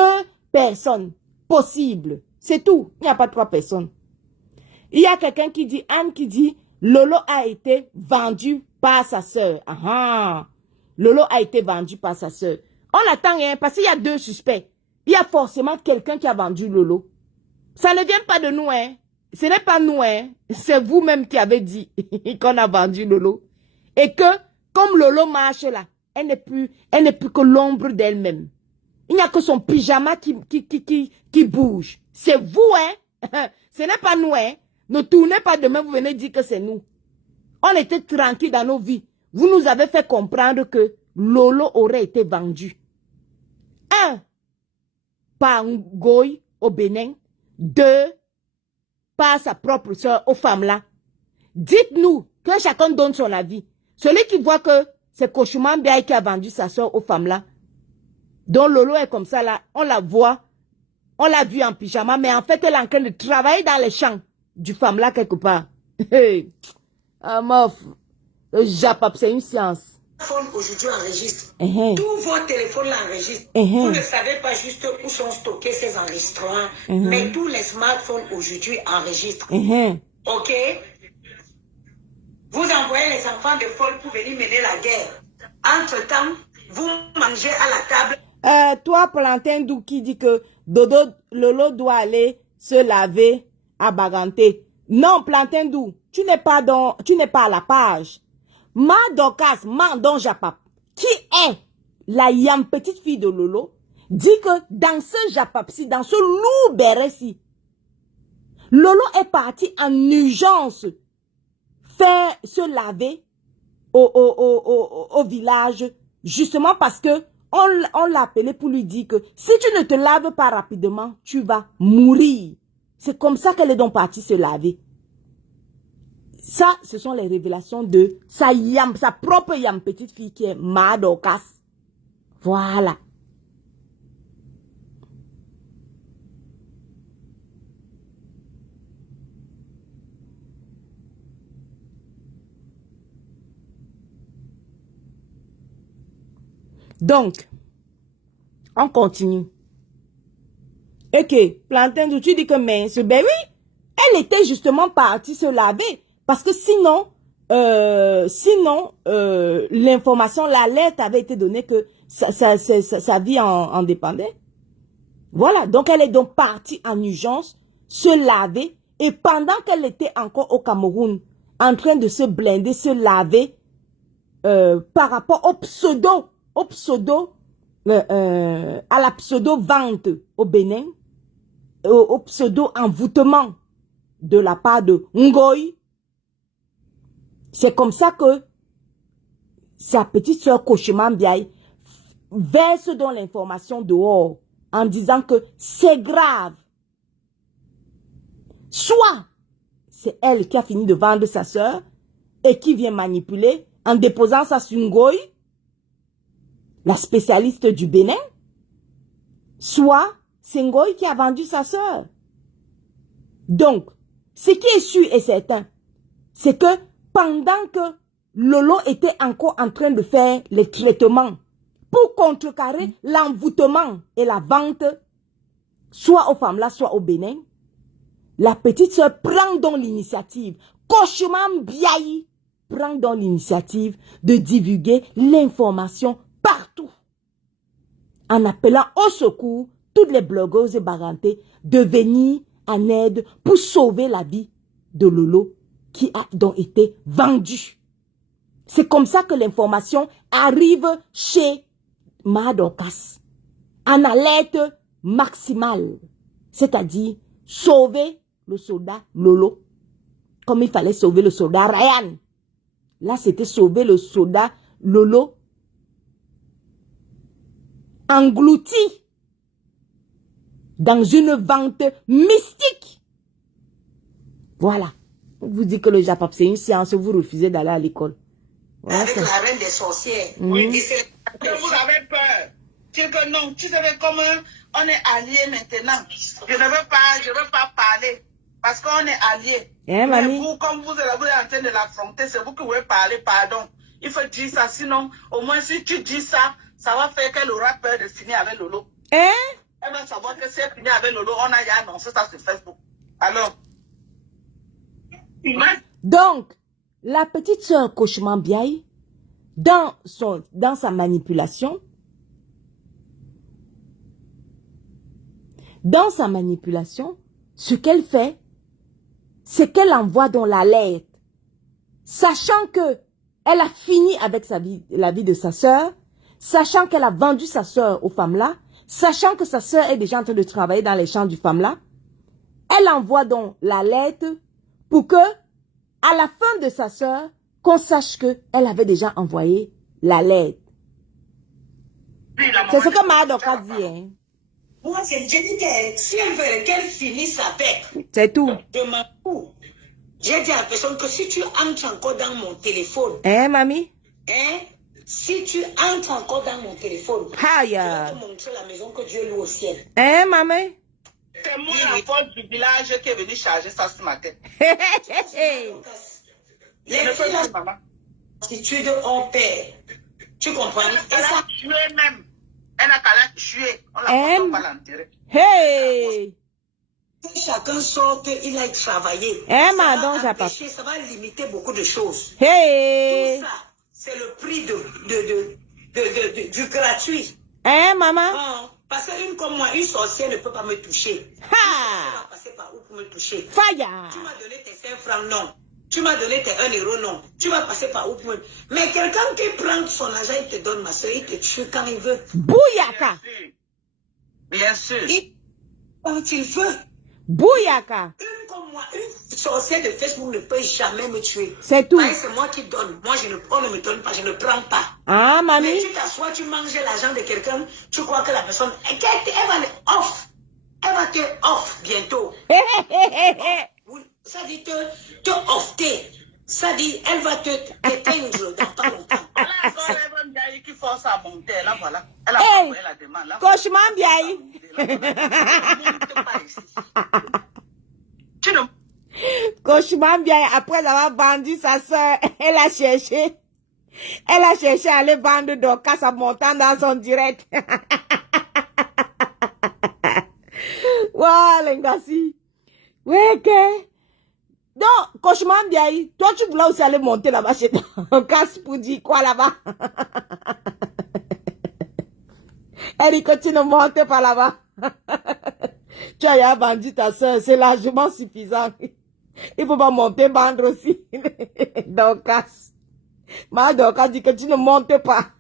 personnes possibles. C'est tout. Il n'y a pas 3 personnes. Il y a quelqu'un qui dit, Anne qui dit, Lolo a été vendu par sa soeur. Ah, Lolo a été vendu par sa soeur. On l'attend, hein, parce qu'il y a 2 suspects. Il y a forcément quelqu'un qui a vendu Lolo. Ça ne vient pas de nous, hein. Ce n'est pas nous, hein. C'est vous-même qui avez dit qu'on a vendu Lolo. Et que, comme Lolo marche là, elle n'est plus que l'ombre d'elle-même. Il n'y a que son pyjama qui bouge. C'est vous, hein. Ce n'est pas nous, hein. Ne tournez pas demain, vous venez dire que c'est nous. On était tranquille dans nos vies. Vous nous avez fait comprendre que Lolo aurait été vendu. 1, par Ngoy au Bénin. 2, par sa propre soeur aux femmes là. Dites-nous que chacun donne son avis. Celui qui voit que c'est Cauchemar Mbiaye qui a vendu sa soeur aux femmes là, dont Lolo est comme ça là, on la voit, on l'a vu en pyjama, mais en fait elle est en train de travailler dans les champs du femme là quelque part. Ah mof, le Japap c'est une science. Aujourd'hui enregistre. Tous vos téléphones l'enregistrent. Vous ne savez pas juste où sont stockés ces enregistrements, mais tous les smartphones aujourd'hui enregistrent. Ok? Vous envoyez les enfants de folle pour venir mener la guerre. Entre-temps, vous mangez à la table. Toi, Plantain Dou qui dit que Lolo doit aller se laver à Baganté. Non, Plantain Dou, tu n'es pas à la page. Ma Dorcas, Mandon Japap, qui est la yam petite fille de Lolo, dit que dans ce Japap-ci, dans ce loup béret-ci, Lolo est parti en urgence faire se laver au village, justement parce que on l'a appelé pour lui dire que si tu ne te laves pas rapidement, tu vas mourir. C'est comme ça qu'elle est donc partie se laver. Ça, ce sont les révélations de sa propre yam petite fille qui est Ma Dorcas. Voilà. Donc, on continue. Ok, Plantain, tu dis que mais ben oui, elle était justement partie se laver. Parce que sinon, l'information, l'alerte avait été donnée que sa vie en dépendait. Voilà, donc elle est donc partie en urgence, se laver, et pendant qu'elle était encore au Cameroun, en train de se blinder, se laver, par rapport à la pseudo-vente au Bénin, au pseudo-envoûtement de la part de Ngoy. C'est comme ça que sa petite soeur Cauchemar Mbiaye verse dans l'information dehors en disant que c'est grave. Soit c'est elle qui a fini de vendre sa soeur et qui vient manipuler en déposant ça sur Ngoy, la spécialiste du Bénin, soit c'est Ngoy qui a vendu sa soeur. Donc, ce qui est sûr et certain, c'est que pendant que Lolo était encore en train de faire les traitements pour contrecarrer l'envoûtement et la vente, soit aux femmes là, soit au Bénin, la petite soeur prend donc l'initiative, Cauchemar Mbiaye prend donc l'initiative de divulguer l'information partout, en appelant au secours toutes les blogueuses et bagantés de venir en aide pour sauver la vie de Lolo qui a donc été vendu. C'est comme ça que l'information arrive chez Ma Dorcas, en alerte maximale, c'est-à-dire sauver le soldat Lolo, comme il fallait sauver le soldat Ryan. Là, c'était sauver le soldat Lolo, englouti dans une vente mystique. Voilà. On vous dit que le Japap, c'est une science, vous refusez d'aller à l'école. Ouais, avec ça. la reine des sorcières. Oui. Et c'est Que vous avez peur. C'est que non, tu savais comment on est alliés maintenant. Je ne veux pas parler. Parce qu'on est alliés. Eh, Mais mamie. vous, comme vous êtes en train de l'affronter, c'est vous qui voulez parler, pardon. Il faut dire ça, sinon, au moins si tu dis ça, ça va faire qu'elle aura peur de finir avec Lolo. Hein? Elle va savoir que si elle finit avec Lolo, on a déjà annoncé ça sur Facebook. Alors, Donc, la petite sœur Kochumambiaye, dans sa manipulation, ce qu'elle fait, c'est qu'elle envoie dans la lettre, sachant que elle a fini avec la vie de sa sœur, sachant qu'elle a vendu sa sœur aux femmes là, sachant que sa sœur est déjà en train de travailler dans les champs du femme là, elle envoie donc la lettre pour que, à la fin de sa sœur, qu'on sache qu'elle avait déjà envoyé la lettre. C'est ce que Madoka dit. Hein. Moi, j'ai dit que si elle veut qu'elle finisse avec, c'est tout. Je m'en fous. J'ai dit à la personne que si tu entres encore dans mon téléphone, hein, mamie? Hein? Si tu entres encore dans mon téléphone, je vais te montrer la maison que Dieu loue au ciel. Hein, mamie? C'est moi la force du village qui est venu charger ça ce matin. Les filles là, attitude en paix. Tu comprends? Elle a tué même. Elle n'a qu'à la tuer. On l'a pas l'enterrer. Hey! Que chacun sorte, il a travaillé. Ça va limiter beaucoup de choses. Hey! Tout ça, c'est le prix du gratuit. Hein, maman? Parce qu'une comme moi, une sorcière ne peut pas me toucher. Tu vas passer par où pour me toucher? Fire! Tu m'as donné tes 5 francs, non. Tu m'as donné tes 1 euro, non. Tu vas passer par où pour me... Mais quelqu'un qui prend son argent, il te donne, ma soeur, il te tue quand il veut. Bouyaka! Bien sûr. Quand il veut. Bouyaka! Une comme moi, une sorcière de Facebook ne peut jamais me tuer. C'est tout. C'est moi qui donne. Moi, on ne me donne pas, je ne prends pas. Ah, mamie. Mais tu t'assois, tu manges l'argent de quelqu'un, tu crois que la personne, elle va te off. Elle va te off bientôt. Ça dit te offter. Ça dit, elle va t'éteindre dans pas longtemps. Elle qui force à monter, là, voilà. Elle a envoyé la demande. Là, Kochumambiaye. Kochumambiaye, après avoir vendu sa soeur, elle a cherché à aller vendre Dorcas en montant dans son direct. Waouh, l'engassi. Ouais, que. Donc, Kochumambiaye, toi, tu voulais aussi aller monter là-bas chez Dorcas pour dire quoi là-bas? Elle dit que tu ne montes pas là-bas. Tu as vendu ta soeur, c'est largement suffisant. Il faut pas monter, vendre aussi. Dorcas. Ma Dorcas dit que tu ne montes pas.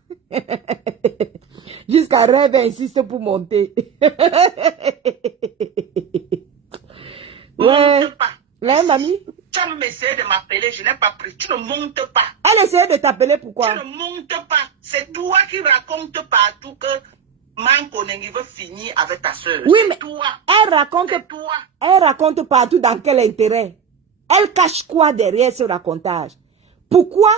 Jusqu'à Rêve insiste pour monter. Ouais. Là, mamie. Tu as même essayé de m'appeler, je n'ai pas pris. Tu ne montes pas. Elle essayait de t'appeler, pourquoi? Tu ne montes pas. C'est toi qui racontes partout que Mankonengi veut finir avec ta soeur. Oui, mais toi. Elle raconte partout dans quel intérêt. Elle cache quoi derrière ce racontage? Pourquoi,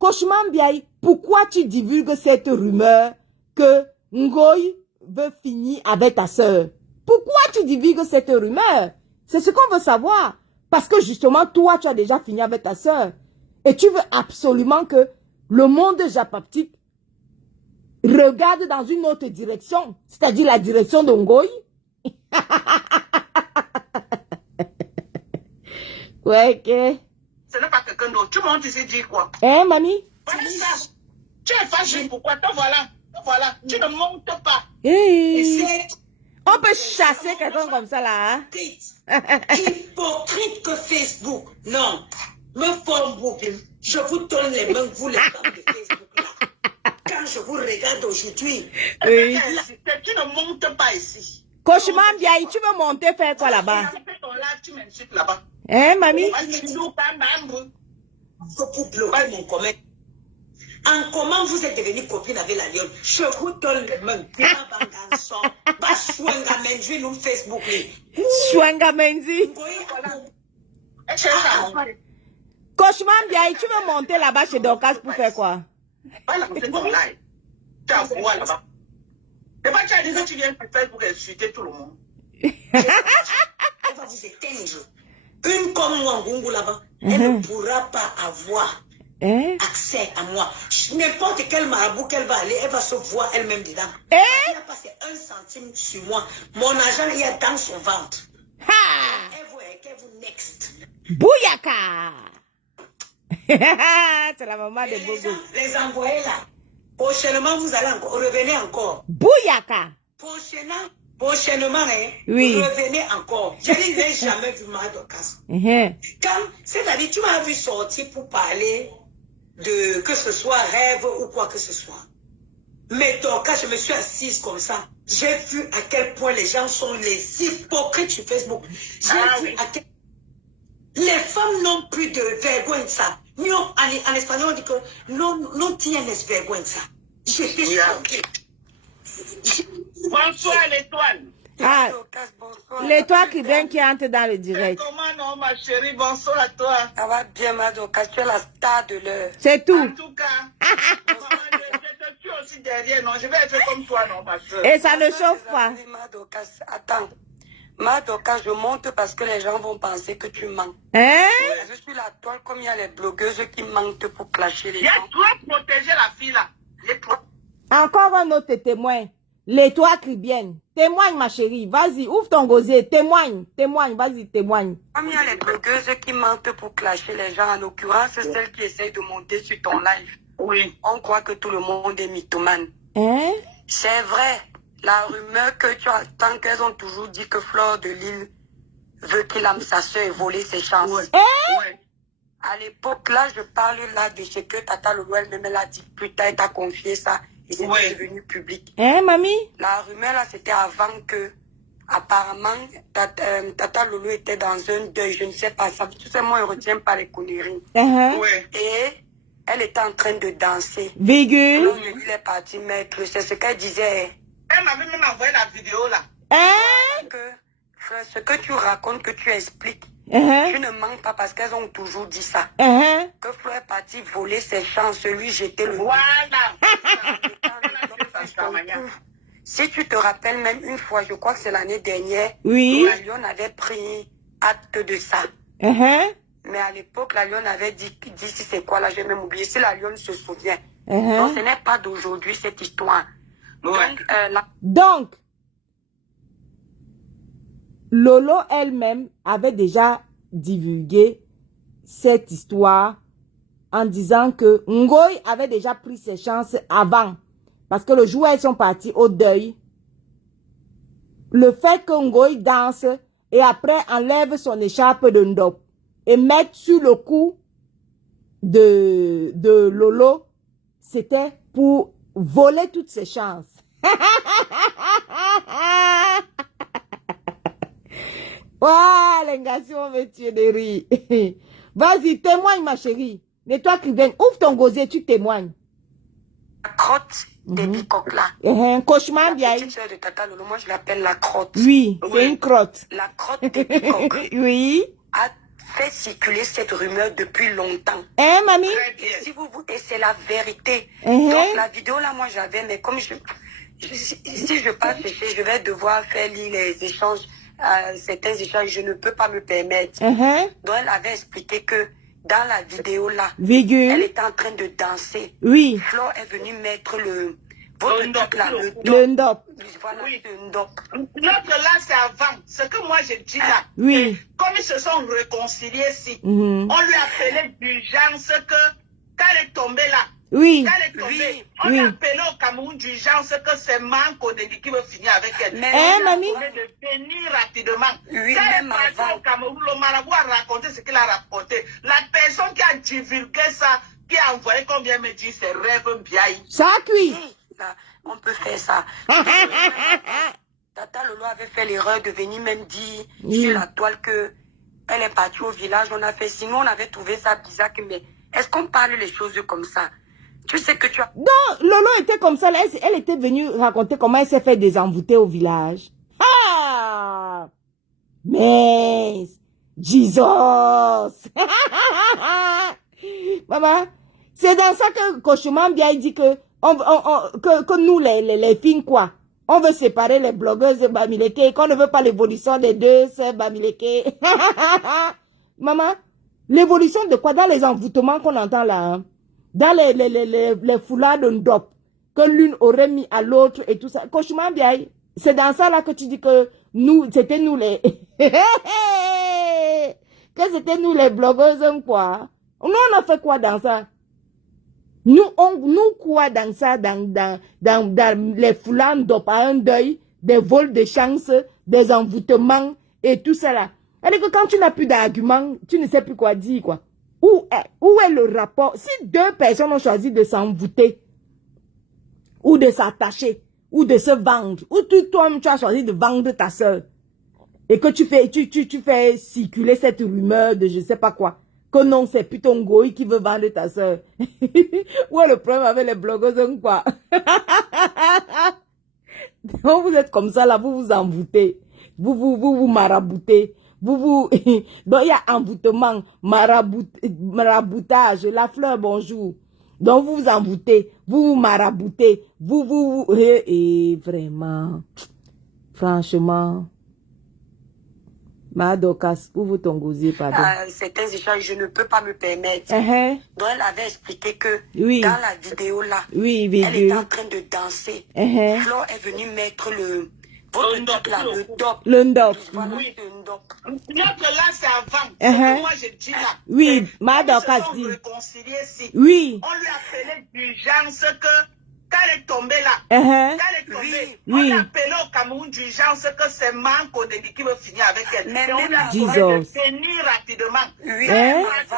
Kochumambiaye, pourquoi tu divulgues cette rumeur que Ngoy veut finir avec ta soeur? Pourquoi tu divulgues cette rumeur? C'est ce qu'on veut savoir. Parce que justement, toi, tu as déjà fini avec ta soeur. Et tu veux absolument que le monde japaptique regarde dans une autre direction. C'est-à-dire la direction de Ngoy. Ouais, ok. Ce n'est pas quelqu'un d'autre. Tu montes ici dire quoi? Hein, mamie? Voilà ça. Tu es fâché. Pourquoi? Te voilà. Te voilà. Tu ne montes pas. Hey. On peut chasser quelqu'un comme ça là. Hein? Hypocrite que Facebook. Non. Me forme beaucoup. Je vous donne les mains, vous les femmes de Facebook là. Quand je vous regarde aujourd'hui. Oui. Tu ne montes pas ici. Kochumambiaye, tu veux monter faire quoi là-bas? Tu m'insultes là-bas. Hein, mamie? Pour bloquer mon comment. En comment vous êtes devenu copine avec la lionne? Je vous donne les mains. Swangamenzi, nous Facebook. Swangamenzi. Cauchemar Biaï, tu veux monter là-bas chez Dorcas pour faire quoi? Voilà, c'est comme là. Tu as voix là-bas. C'est pas que tu as dit que tu viens faire pour insulter tout le monde. On va dire c'est un jour. Une comme moi, Ngungu là-bas, elle ne pourra pas avoir accès à moi. N'importe quel marabout qu'elle va aller, elle va se voir elle-même dedans. Elle n'a pas passé 1 centime sur moi. Mon argent, il est dans son ventre. Elle vous next. Bouyaka! C'est la maman de Bogo. Les envoyer là. Prochainement, vous allez encore, revenez encore. Bouyaka! Prochainement, hein, oui. Revenez encore. Je n'ai jamais vu ma Dorcas. C'est-à-dire, tu m'as vu sortir pour parler de que ce soit rêve ou quoi que ce soit. Mais Dorcas, je me suis assise comme ça. J'ai vu à quel point les gens sont les hypocrites sur Facebook. J'ai vu à quel les femmes n'ont plus de vergüenza. En espagnol, on dit que non tienes vergüenza. J'étais choquée. Bonsoir l'étoile. Ah, l'étoile qui vient qui entre dans le direct. Comment non, ma chérie, bonsoir à toi. Ça va bien, ma Dorcas, tu es la star de l'heure. C'est tout. En tout cas, je te suis aussi derrière, non, je vais être comme toi, non, ma soeur. Et ça ne chauffe pas. Ma Dorcas, attends. Ma Dorcas, je monte parce que les gens vont penser que tu mens. Je suis la toile comme il y a les blogueuses qui mentent pour clasher les gens. Il y a toi protéger la fille là. Encore un autre témoin. L'étoile cribienne. Témoigne, ma chérie. Vas-y, ouvre ton gosier. Témoigne. Témoigne. Vas-y, témoigne. Comme il y a les blogueuses qui mentent pour clasher les gens, en l'occurrence, c'est celle qui essaye de monter sur ton live. Oui. On croit que tout le monde est mythomane. C'est vrai. La rumeur que tu attends, qu'elles ont toujours dit que Fleur de Lille veut qu'il ame sa soeur et voler ses chances. À l'époque, là, je parle là de ce que Tata Lolo elle-même elle a dit. Plus tard, elle t'a confié ça et c'est devenu public. Mamie? La rumeur là, c'était avant que, apparemment, Tata Lolo était dans un deuil. Je ne sais pas ça. Tout ça, moi, je ne retiens pas les conneries. Et elle était en train de danser. Virgule. Alors, il est parti mettre. C'est ce qu'elle disait. Elle m'avait même envoyé la vidéo là. Ce que tu racontes, que tu expliques, tu ne mens pas parce qu'elles ont toujours dit ça. Que Flo est parti voler ses chances, lui jeter le... Voilà. Si tu te rappelles même une fois, je crois que c'est l'année dernière, la Lyon avait pris acte de ça. Mais à l'époque, la Lyon avait dit si c'est quoi là, j'ai même oublié, si la Lyon se souvient. Donc ce n'est pas d'aujourd'hui cette histoire. Donc, Lolo elle-même avait déjà divulgué cette histoire en disant que Ngoy avait déjà pris ses chances avant. Parce que le jour où elles sont parties au deuil, le fait que Ngoy danse et après enlève son écharpe de Ndop et mette sur le cou de Lolo, c'était pour voler toutes ses chances. L'engagement me tue de rire. Vas-y, témoigne ma chérie. Mais toi qui viens, ouvre ton gosier, tu témoignes. La crotte des bicoques là. Cauchemar bien. La petite soeur de Tata Lolo, moi je l'appelle la crotte. Oui, c'est une crotte. La crotte des bicoques. A fait circuler cette rumeur depuis longtemps. Mamie? Et c'est la vérité. Donc la vidéo là, moi j'avais, mais comme si je passe chez, je vais devoir faire lire les échanges, certains échanges, je ne peux pas me permettre. Donc elle avait expliqué que dans la vidéo là, elle était en train de danser. Flo est venue mettre le ndop. Voilà, le ndop. L'autre là, c'est avant. Ce que moi je dis là, comme ils se sont réconciliés ici, on lui appelait d'urgence que quand elle est tombée là, quand elle est tombée, on lui appelait au Cameroun d'urgence que c'est Manko qui veut finir avec elle. Mais mamie, de venir rapidement. Quand elle même est partie au Cameroun, le marabout a raconté ce qu'il a raconté. La personne qui a divulgué ça, qui a envoyé, comme vient me dire, c'est Rêve Biaï. Ça cuit. Là, on peut faire ça. Tata Lolo avait fait l'erreur de venir même dire sur la toile que elle est partie au village. On a fait, sinon on avait trouvé ça bizarre. Mais est-ce qu'on parle les choses comme ça? Tu sais que tu as... Non, Lolo était comme ça. Là, elle était venue raconter comment elle s'est fait désenvoûter au village. Mais Jesus. Maman, c'est dans ça que Cocheman bien dit que, que nous, les filles, quoi, on veut séparer les blogueuses de Bamileke, qu'on ne veut pas l'évolution des deux sœurs Bamileke. Maman, l'évolution de quoi? Dans les envoûtements qu'on entend là, hein? Dans les foulards de Ndop, que l'une aurait mis à l'autre et tout ça. Cocheman bien, c'est dans ça là que tu dis que nous, c'était nous les... que c'était nous les blogueuses, quoi. Nous, on a fait quoi dans ça? Nous quoi dans ça, dans les foulards Ndop à un deuil, des vols de chance, des envoûtements et tout ça là. C'est-à-dire que quand tu n'as plus d'arguments, tu ne sais plus quoi dire, quoi. Où est le rapport? Si deux personnes ont choisi de s'envoûter, ou de s'attacher, ou de se vendre, ou toi tu as choisi de vendre ta soeur, et que tu fais circuler cette rumeur de je sais pas quoi, que non, c'est plutôt Ngoï qui veut vendre ta soeur. Où est le problème avec les blogueuses, quoi? Donc vous êtes comme ça, là, vous vous envoûtez, vous maraboutez. Donc il y a envoûtement, maraboutage, la fleur bonjour. Donc vous vous envoûtez, vous maraboutez, et vraiment, franchement, Madokas, vous tongosiez, pardon. Certains échanges, je ne peux pas me permettre. Donc elle avait expliqué que dans la vidéo là, elle était en train de danser. Flo est venue mettre le Ndop. Le Ndop. Oui, le Ndop. Notre là, c'est avant. Moi, je dis là. Oui, Madokas dit. Oui. On lui a appelé d'urgence que, quand elle est tombée là, quand elle est tombée, on lui a appelé au Cameroun d'urgence que c'est Manko qui veut finir avec elle. Mais on lui a appelé de tenir rapidement. Oui.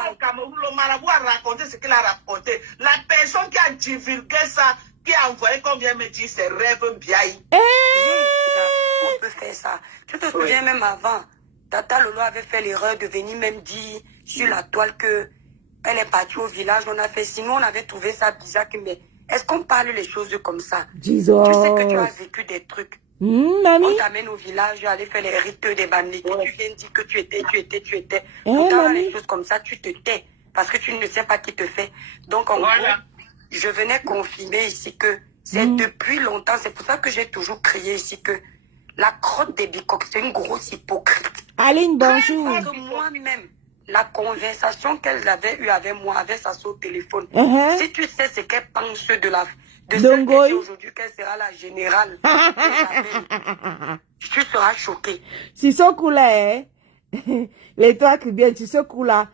Au Cameroun, le marabout a raconté ce qu'il a raconté. La personne qui a divulgué ça, qui a envoyé, qu'on vient me dire, c'est Rêve Biaï. On peut faire ça. Tu te souviens même avant, Tata Lolo avait fait l'erreur de venir même dire sur la toile que elle est partie au village. On a fait, sinon on avait trouvé ça bizarre. Mais est-ce qu'on parle les choses comme ça? Jesus. Tu sais que tu as vécu des trucs. Mamie. On t'amène au village, aller faire les rites des Bamileke. Tu viens dire que tu étais. Pourtant, les choses comme ça, tu te tais. Parce que tu ne sais pas qui te fait. Donc, en gros, je venais confirmer ici que c'est depuis longtemps. C'est pour ça que j'ai toujours crié ici que la crotte des bicoques, c'est une grosse hypocrite. Aline, bonjour. Parce que moi-même, la conversation qu'elle avait eue avec moi, avec sa soeur au téléphone, si tu sais ce qu'elle pense de celle qui dit aujourd'hui qu'elle sera la générale, tu seras choqué. Si ce coup-là, hein, les trois qui viennent, si ce coup-là,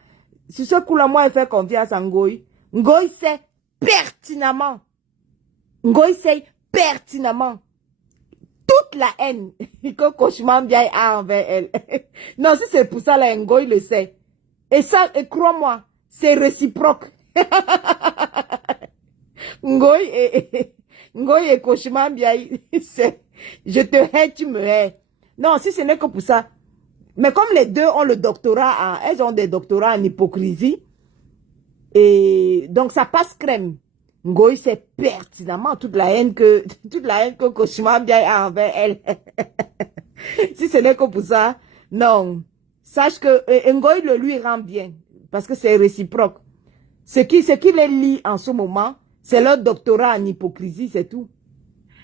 moi, je fais confiance à Ngoï. Ngoï sait pertinemment. Toute la haine que Cocheman Biaï a envers elle. Non, si c'est pour ça, là, Ngoï le sait. Et ça, crois-moi, c'est réciproque. Ngoï et Cocheman Biaï, je te hais, tu me hais. Non, si ce n'est que pour ça. Mais comme les deux ont le doctorat, elles ont des doctorats en hypocrisie, et donc ça passe crème. Ngoï sait pertinemment toute la haine que Cocheman Biaï a envers elle. Si ce n'est que pour ça, non. Sache que Ngoï le lui rend bien, parce que c'est réciproque. Ce qui les lie en ce moment, c'est leur doctorat en hypocrisie, c'est tout.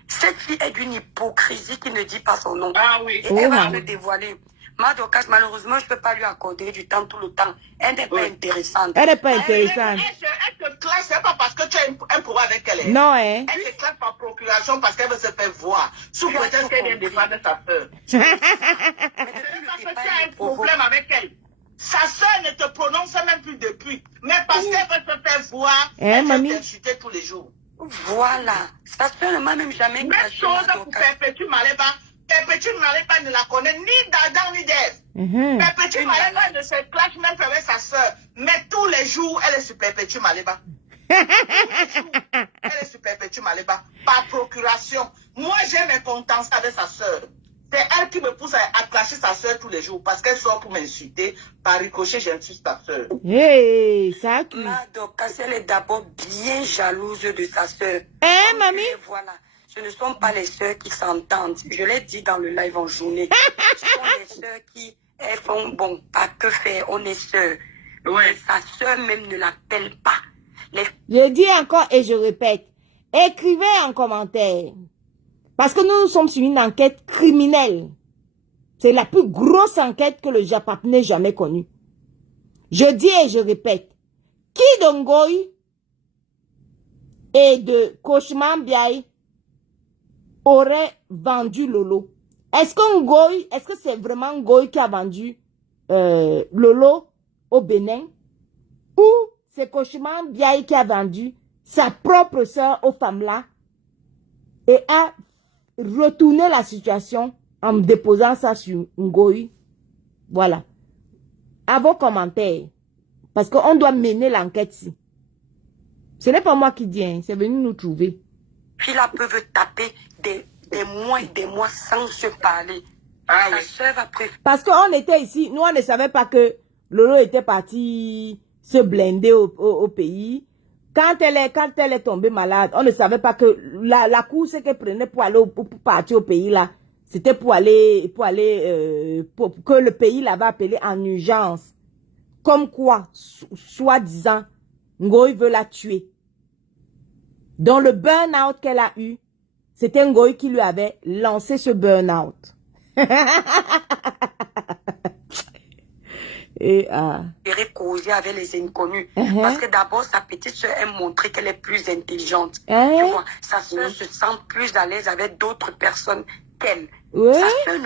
Cette fille est d'une hypocrisie qui ne dit pas son nom. Ah oui. Et elle va le dévoiler. Madokas, malheureusement, je ne peux pas lui accorder du temps tout le temps. Elle n'est pas intéressante. Elle n'est pas intéressante. Elle te classe, c'est pas parce que tu as un pouvoir avec elle. Non, hein. Elle te classe par procuration parce qu'elle veut se faire voir. Sous prétexte qu'elle vient défendre sa soeur. Mais Parce que tu as un problème avec elle. Sa soeur ne te prononce même plus depuis. Mais parce qu'elle veut se faire voir, elle veut t'insulter tous les jours. Voilà. Sa soeur ne m'a même jamais Même chose pour Perpétue Maléba. Perpétue Maléba ne la connaît ni d'Adam ni d'Ève. Perpétue Maléba ne se clash même plus avec sa soeur. Mais tous les jours, elle est sur Perpétue Maléba. Tous les jours, elle est sur Perpétue Maléba. Par procuration. Moi, j'ai mes contentions avec sa soeur. C'est elle qui me pousse à clasher sa soeur tous les jours. Parce qu'elle sort pour m'insulter. Par ricochet, j'insulte sa soeur. Hey, ça qui... Madokas, elle est d'abord bien jalouse de sa soeur. Mamie? Voilà. Ce ne sont pas les sœurs qui s'entendent. Je l'ai dit dans le live en journée. Ce sont les sœurs qui elles font bon, pas que faire, on est sœurs. Ouais. Sa sœur même ne l'appelle pas. Je dis encore et je répète, écrivez en commentaire. Parce que nous sommes sur une enquête criminelle. C'est la plus grosse enquête que le Japon n'ait jamais connue. Je dis et je répète, qui de Ngoï et de Koshman Biaï aurait vendu Lolo? Est-ce que c'est vraiment Ngoï qui a vendu Lolo au Bénin? Ou c'est Koshman Biaï qui a vendu sa propre sœur aux femmes là et a retourné la situation en déposant ça sur Ngoï? Voilà. À vos commentaires. Parce qu'on doit mener l'enquête ici. Ce n'est pas moi qui dis, hein, c'est venu nous trouver. Puis là, peuvent taper des mois sans se parler. Ah Sa oui. sœur va préférer. Parce qu'on était ici, nous on ne savait pas que Lolo était parti se blinder au pays. Quand elle est tombée malade, on ne savait pas que la course qu'elle prenait pour aller pour partir au pays là, c'était pour que le pays l'avait appelé en urgence. Comme quoi, soi-disant, Ngoï veut la tuer. Dans le burn-out qu'elle a eu, c'était Ngoï qui lui avait lancé ce burn-out. Et causer avec les inconnus. Parce que d'abord, sa petite soeur a montré qu'elle est plus intelligente. Tu vois, sa soeur se sent plus à l'aise avec d'autres personnes qu'elle. Sa soeur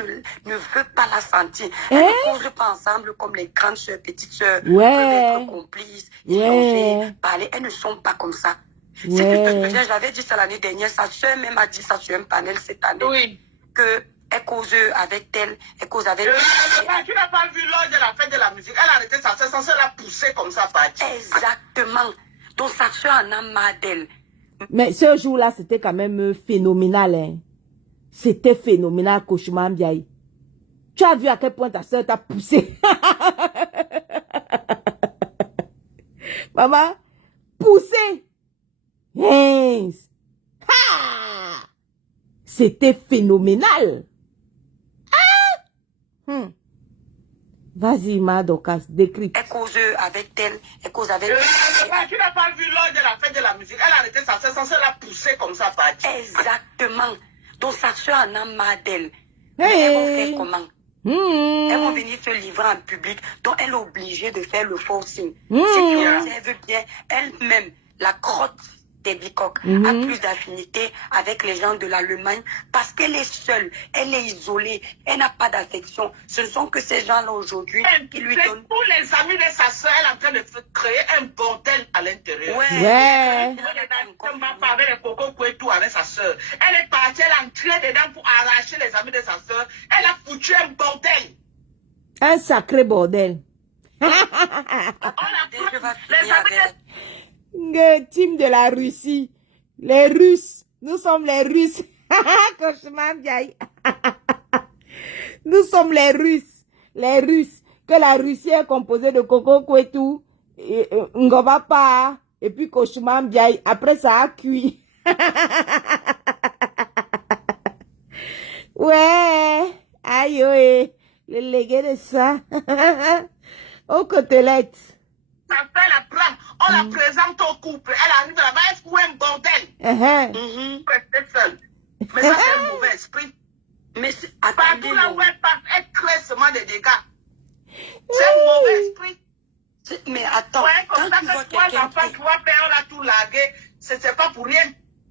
ne veut pas la sentir. Elle ne cause pas ensemble comme les grandes soeurs, petites soeurs. Peuvent être complices, échanger, parler. Elles ne sont pas comme ça. Si tu te souviens, j'avais dit ça l'année dernière, sa soeur même a dit ça sur un panel cette année. Oui. Que elle cause avec elle, elle cause avec elle. Tu n'as pas vu lors de la fête de la musique. Elle a arrêté sa soeur sans la pousser comme ça, Fati. Exactement. Donc sa soeur en a marre d'elle. Mais ce jour-là, c'était quand même phénoménal. Hein. C'était phénoménal, Koshman Biaï. Tu as vu à quel point ta soeur t'a poussé. Maman, poussé. Yes. C'était phénoménal. Vas-y, Madokas, décris. Elle cause avec elle, elle cause avec elle. Tu n'as pas vu lors de la fête de la musique. Elle a arrêté sa soeur sans la pousser comme ça, Fati. Exactement. Donc sa soeur en a marre d'elle. Mais elles vont faire comment? Elles vont venir se livrer en public. Donc elle est obligée de faire le forcing. Si tu observes bien, elle-même, la crotte des bicoques a plus d'affinité avec les gens de l'Allemagne parce qu'elle est seule, elle est isolée, elle n'a pas d'affection. Ce ne sont que ces gens-là aujourd'hui qui lui donnent. Tous les amis de sa soeur, elle est en train de créer un bordel à l'intérieur. Ouais. Elle avec les cocos et tout avec sa soeur. Elle est partie, elle est entrée dedans pour arracher les amis de sa soeur. Elle a foutu un bordel. Un sacré bordel. On a les amis de Le team de la Russie. Les Russes. Nous sommes les Russes. Koshman Biaï. Nous sommes les Russes. Les Russes. Que la Russie est composée de Coco Kwetu, Ngobapa, et puis Koshman Biaï. Après, ça a cuit. Ouais. Aïe, ouais. Le légué de ça. Aux côtelettes. sa soeur la prend. On la présente au couple. Elle arrive là-bas, elle fout un bordel. Rester seule. Mais ça, c'est un mauvais esprit. Mais partout là où elle passe, elle crée seulement des dégâts. C'est un mauvais esprit. Mais attends, Ouais, quand comme ça tu vois que toi, quelqu'un l'enfant, tu vois, père, on a tout largué. C'est pas pour rien.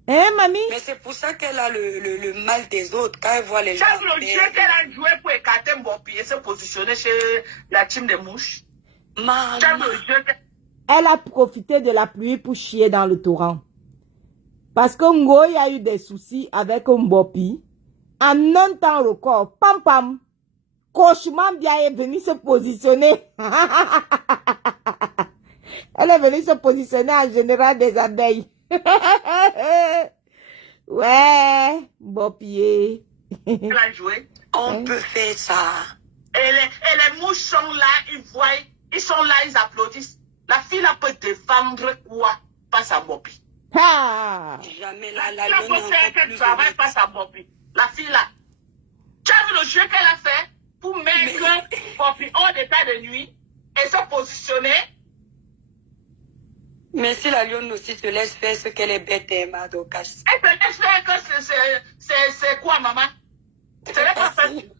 Hein, mamie? Mais c'est pour ça qu'elle a le mal des autres quand elle voit les gens. Chaque le jeu qu'elle a joué pour écarter Mbopi et se positionner chez la team des mouches. Maman. Chaque le jeu qu'elle... Elle a profité de la pluie pour chier dans le torrent. Parce que Ngoï a eu des soucis avec Mbopi. En un temps record, pam pam, Koshman Biaï est venu se positionner. Elle est venue se positionner en général des abeilles. Ouais, Mbopi. Elle a joué. On peut faire ça. Et les mouches sont là, ils voient, ils sont là, ils applaudissent. La fille là peut défendre quoi face à Mbopi. Ha! Jamais La fille peut faire qu'elle travaille face à Mbopi. La fille là. Tu as vu le jeu qu'elle a fait pour mettre Kofi hors d'état de nuit et se positionner. Mais si la lionne aussi se laisse faire ce qu'elle est bête, Madokas. Elle se laisse faire que c'est quoi, maman? Ce n'est pas facile.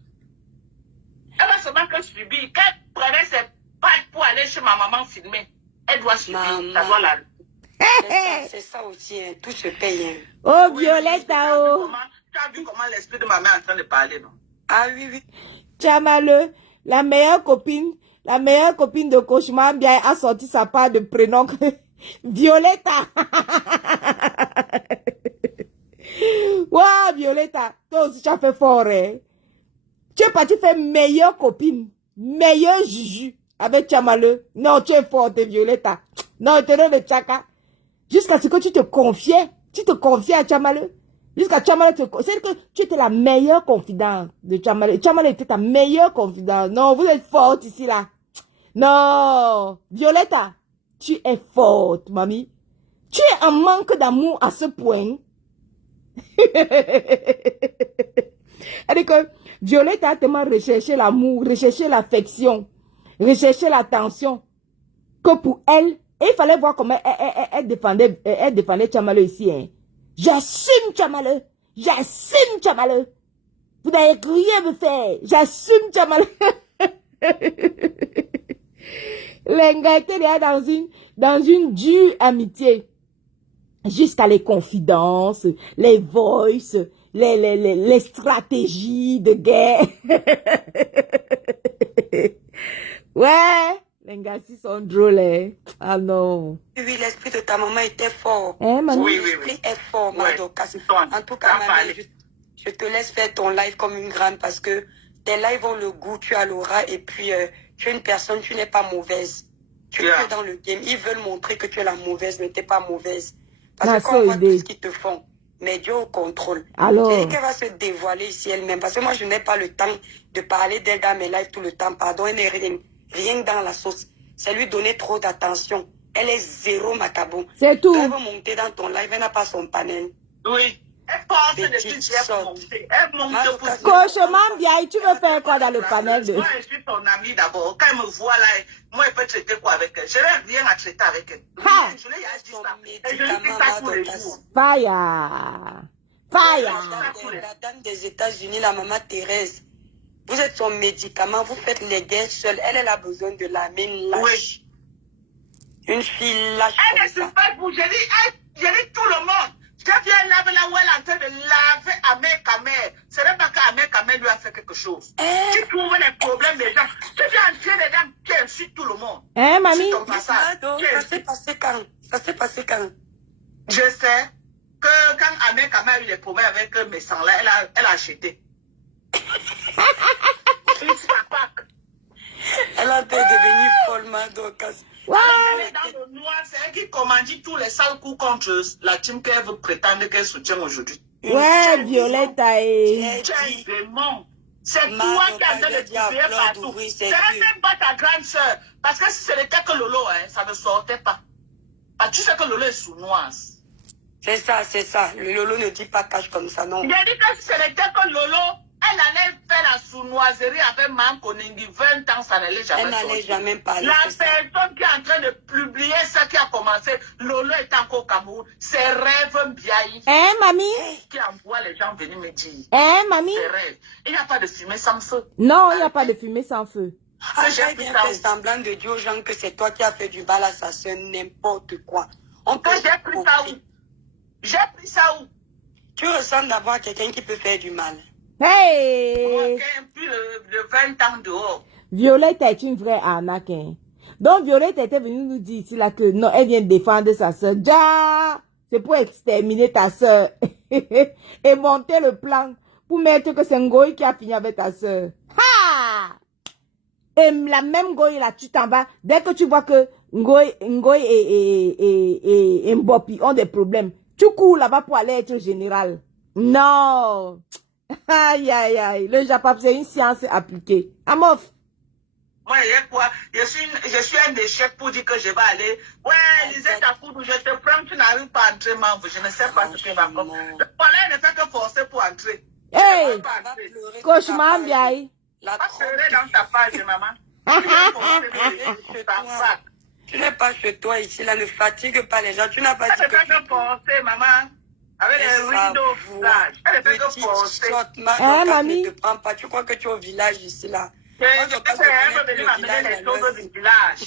Elle va seulement que subir. Quand elle prenait ses pattes pour aller chez ma maman filmer, elle doit subir. Maman. Ça doit la... C'est ça aussi, hein. Tout se paye. Hein. Oh, Oui, Violette, tu oh. as vu comment l'esprit de ma mère est en train de parler, non? Ah oui, oui. Tchamale, la meilleure copine de Cauchemar bien a sorti sa part de prénom que Violetta. Waouh, Violetta, toi aussi tu as fait fort, hein? Tu es parti faire meilleure copine, meilleure Juju avec Tchamale. Non, tu es forte, Violetta. Non, tu es dans le tchaka. Jusqu'à ce que tu te confiais à Tchamale. Jusqu'à Tchamale, c'est que tu étais la meilleure confidente de Tchamale. Tchamale était ta meilleure confidente. Non, vous êtes forte ici, là. Non, Violetta, tu es forte, mamie. Tu es en manque d'amour à ce point. C'est-à-dire que Violetta a tellement recherché l'amour, recherché l'affection, recherché l'attention, que pour elle, et il fallait voir comment elle défendait Tchamale ici. Hein. J'assume Tchamale. J'assume Tchamale. Vous n'avez rien me faire. J'assume Tchamale. Les gars étaient là dans une dure amitié. Jusqu'à les confidences, les voices, les stratégies de guerre. Ouais, les gars, ils sont drôles. Hein? Ah non. Oui, l'esprit de ta maman était fort. Hein, maman? Oui, l'esprit est fort, Madokas. En tout cas, maman, je te laisse faire ton live comme une grande parce que tes lives ont le goût, tu as l'aura et puis tu es une personne, tu n'es pas mauvaise. Tu es dans le game. Ils veulent montrer que tu es la mauvaise, mais tu n'es pas mauvaise. Parce que quand on voit tout ce qu'ils te font, mais Dieu au contrôle. Alors. J'ai dit qu'elle va se dévoiler ici elle-même. Parce que moi, je n'ai pas le temps de parler d'elle dans mes lives tout le temps. Pardon, elle n'est rien dans la sauce. C'est lui donner trop d'attention. Elle est zéro macabon. C'est tout. Elle veut monter dans ton live, elle n'a pas son panel. Oui. Elle pense depuis que j'ai monté. Elle monte pour... Cauchemar bien, tu veux faire quoi dans le panel de... Moi, je suis ton amie d'abord. Quand elle me voit là, moi, elle peut traiter quoi avec elle? Je n'ai rien à traiter avec elle. Je l'ai dit ça. Et je lui dis ça tous les jours. Fire. Fire. La dame des États-Unis, la maman Thérèse, vous êtes son médicament, vous faites les guerres seule. Elle a besoin de la main lâche. Oui. Une fille lâche elle comme ça. Elle ne pas pour. Je dis tout le monde. Je viens laver là où elle est en train de laver Ahmed Kamer. Ce n'est pas qu'Ahmed Kamer lui a fait quelque chose. Tu trouves les problèmes des gens. Tu viens entrer les gens qui insultent tout le monde. Mamie? Ça s'est passé quand? Ça s'est passé quand? Je sais que quand Ahmed Kamer a eu les problèmes avec mes sangs là, elle a acheté. Elle a devenu follement d'occasion. Ouais. Elle est dans le noir, c'est elle qui commandit tous les sales coups contre la team qu'elle veut prétendre qu'elle soutient aujourd'hui. Ouais, Violetta et... C'est toi qui as de publier partout. Ce n'est même pas ta grande soeur. Parce que si ce n'était que Lolo, hein, ça ne sortait pas. Ah, tu sais que Lolo est sournoise. C'est ça. Le Lolo ne dit pas cache comme ça, non. Il a dit que si ce n'était que Lolo, elle allait faire la sournoiserie avec Mme Koningui. 20 ans, ça n'allait jamais sortir. Elle n'allait jamais parler. La personne qui est en train de publier ça qui a commencé, Lolo est encore au Cameroun. Ses rêves biaillent. Hein, mamie? Qui envoie les gens venir me dire. Hein, mamie? Ses rêves. Il n'y a pas de fumée sans feu. Non, il n'y a pas de fumée sans feu. J'ai bien fait semblant de dire aux gens que c'est toi qui as fait du bal à sa soeur, n'importe quoi. J'ai pris ça où? J'ai pris ça où? Tu ressembles d'avoir quelqu'un qui peut faire du mal. Hey! Plus de 20 ans dehors. Violette est une vraie arnaque. Hein. Donc Violette était venue nous dire ici là que non, elle vient défendre sa soeur. Ja! C'est pour exterminer ta soeur. Et monter le plan pour mettre que c'est Ngoï qui a fini avec ta soeur. Ha! Et la même Ngoï là, tu t'en vas. Dès que tu vois que Ngoï et Mbopi ont des problèmes, tu cours là-bas pour aller être général. Non! Aïe, aïe, aïe. Le Japap, c'est une science appliquée. Amof. Moi, je suis un échec pour dire que je vais aller. Ouais, Lisette Akoudou, je te prends, tu n'arrives pas à entrer, membre. Je ne sais pas ce qu'il va faire. Le palais ne fait que forcer pour entrer. Hey! Cauchemar, bien. La Pas trompe. serrer dans ta page, maman. Tu n'es pas chez toi ici, là, ne fatigue pas les gens. Tu n'as pas dit Elle ne fait que penser, maman. Avec les rideaux au visage. Elle ne fait que penser. Mamie. Ne te prends pas. Tu crois que tu es au village ici, là. Elle veut venir m'amener les choses du village.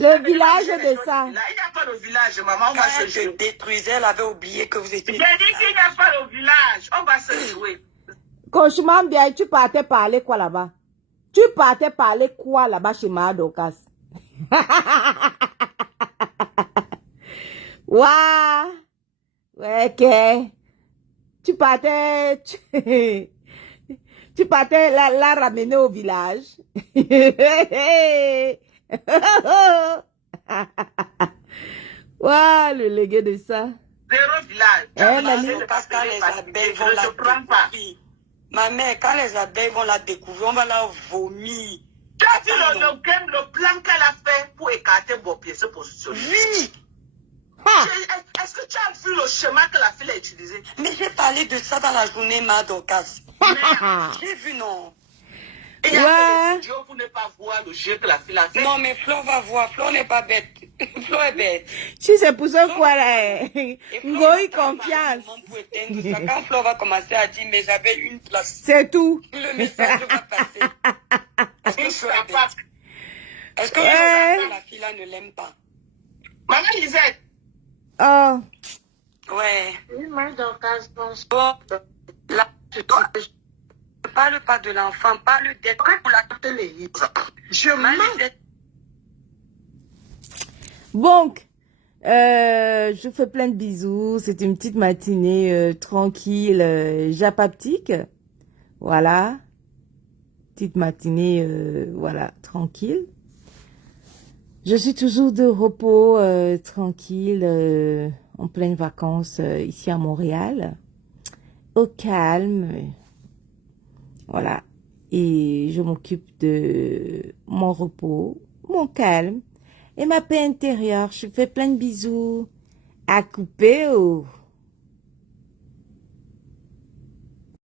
Le village de ça. Il n'y a pas de village, maman. On va se jouer. Quand elle détruisait, elle avait oublié que vous étiez. J'ai dit qu'il n'y a pas de village. On va se jouer. Franchement, bien, tu partais parler quoi là-bas? Tu partais parler quoi là-bas chez Madokas? Waouh! Ouais, ok. Tu partais... Tu partais la ramener au village. Waouh, le légué de ça. Zéro village. Les abeilles vont la découvrir. Ma mère, quand les abeilles vont la découvrir, on va la vomir. Tu as vu le plan qu'elle a fait pour écarter Bopier, se positionner? Oui. Est-ce que tu as vu le chemin que la fille a utilisé? Mais j'ai parlé de ça dans la journée, Madokas. J'ai vu, non. Et il y a des idiots pour ne pas voir le jeu que la fille a fait. Non, mais Flo va voir. Flo n'est pas bête. Flo est bête. Si c'est pour ça quoi là. Ngoï confiance. Quand Flo va commencer à dire, mais j'avais une place. C'est tout. Le message va passer. Est-ce que Flo est bête? Est-ce que la fille là ne l'aime pas? Maman Lisette. Oh. Ouais. Bon, là, ne parle pas de l'enfant, parle d'être pour la télé. Je m'en. Donc, je vous fais plein de bisous. C'est une petite matinée tranquille, japaptique. Voilà. Petite matinée, voilà, tranquille. Je suis toujours de repos, tranquille, en pleine vacances ici à Montréal. Au calme. Voilà. Et je m'occupe de mon repos, mon calme et ma paix intérieure. Je fais plein de bisous à couper.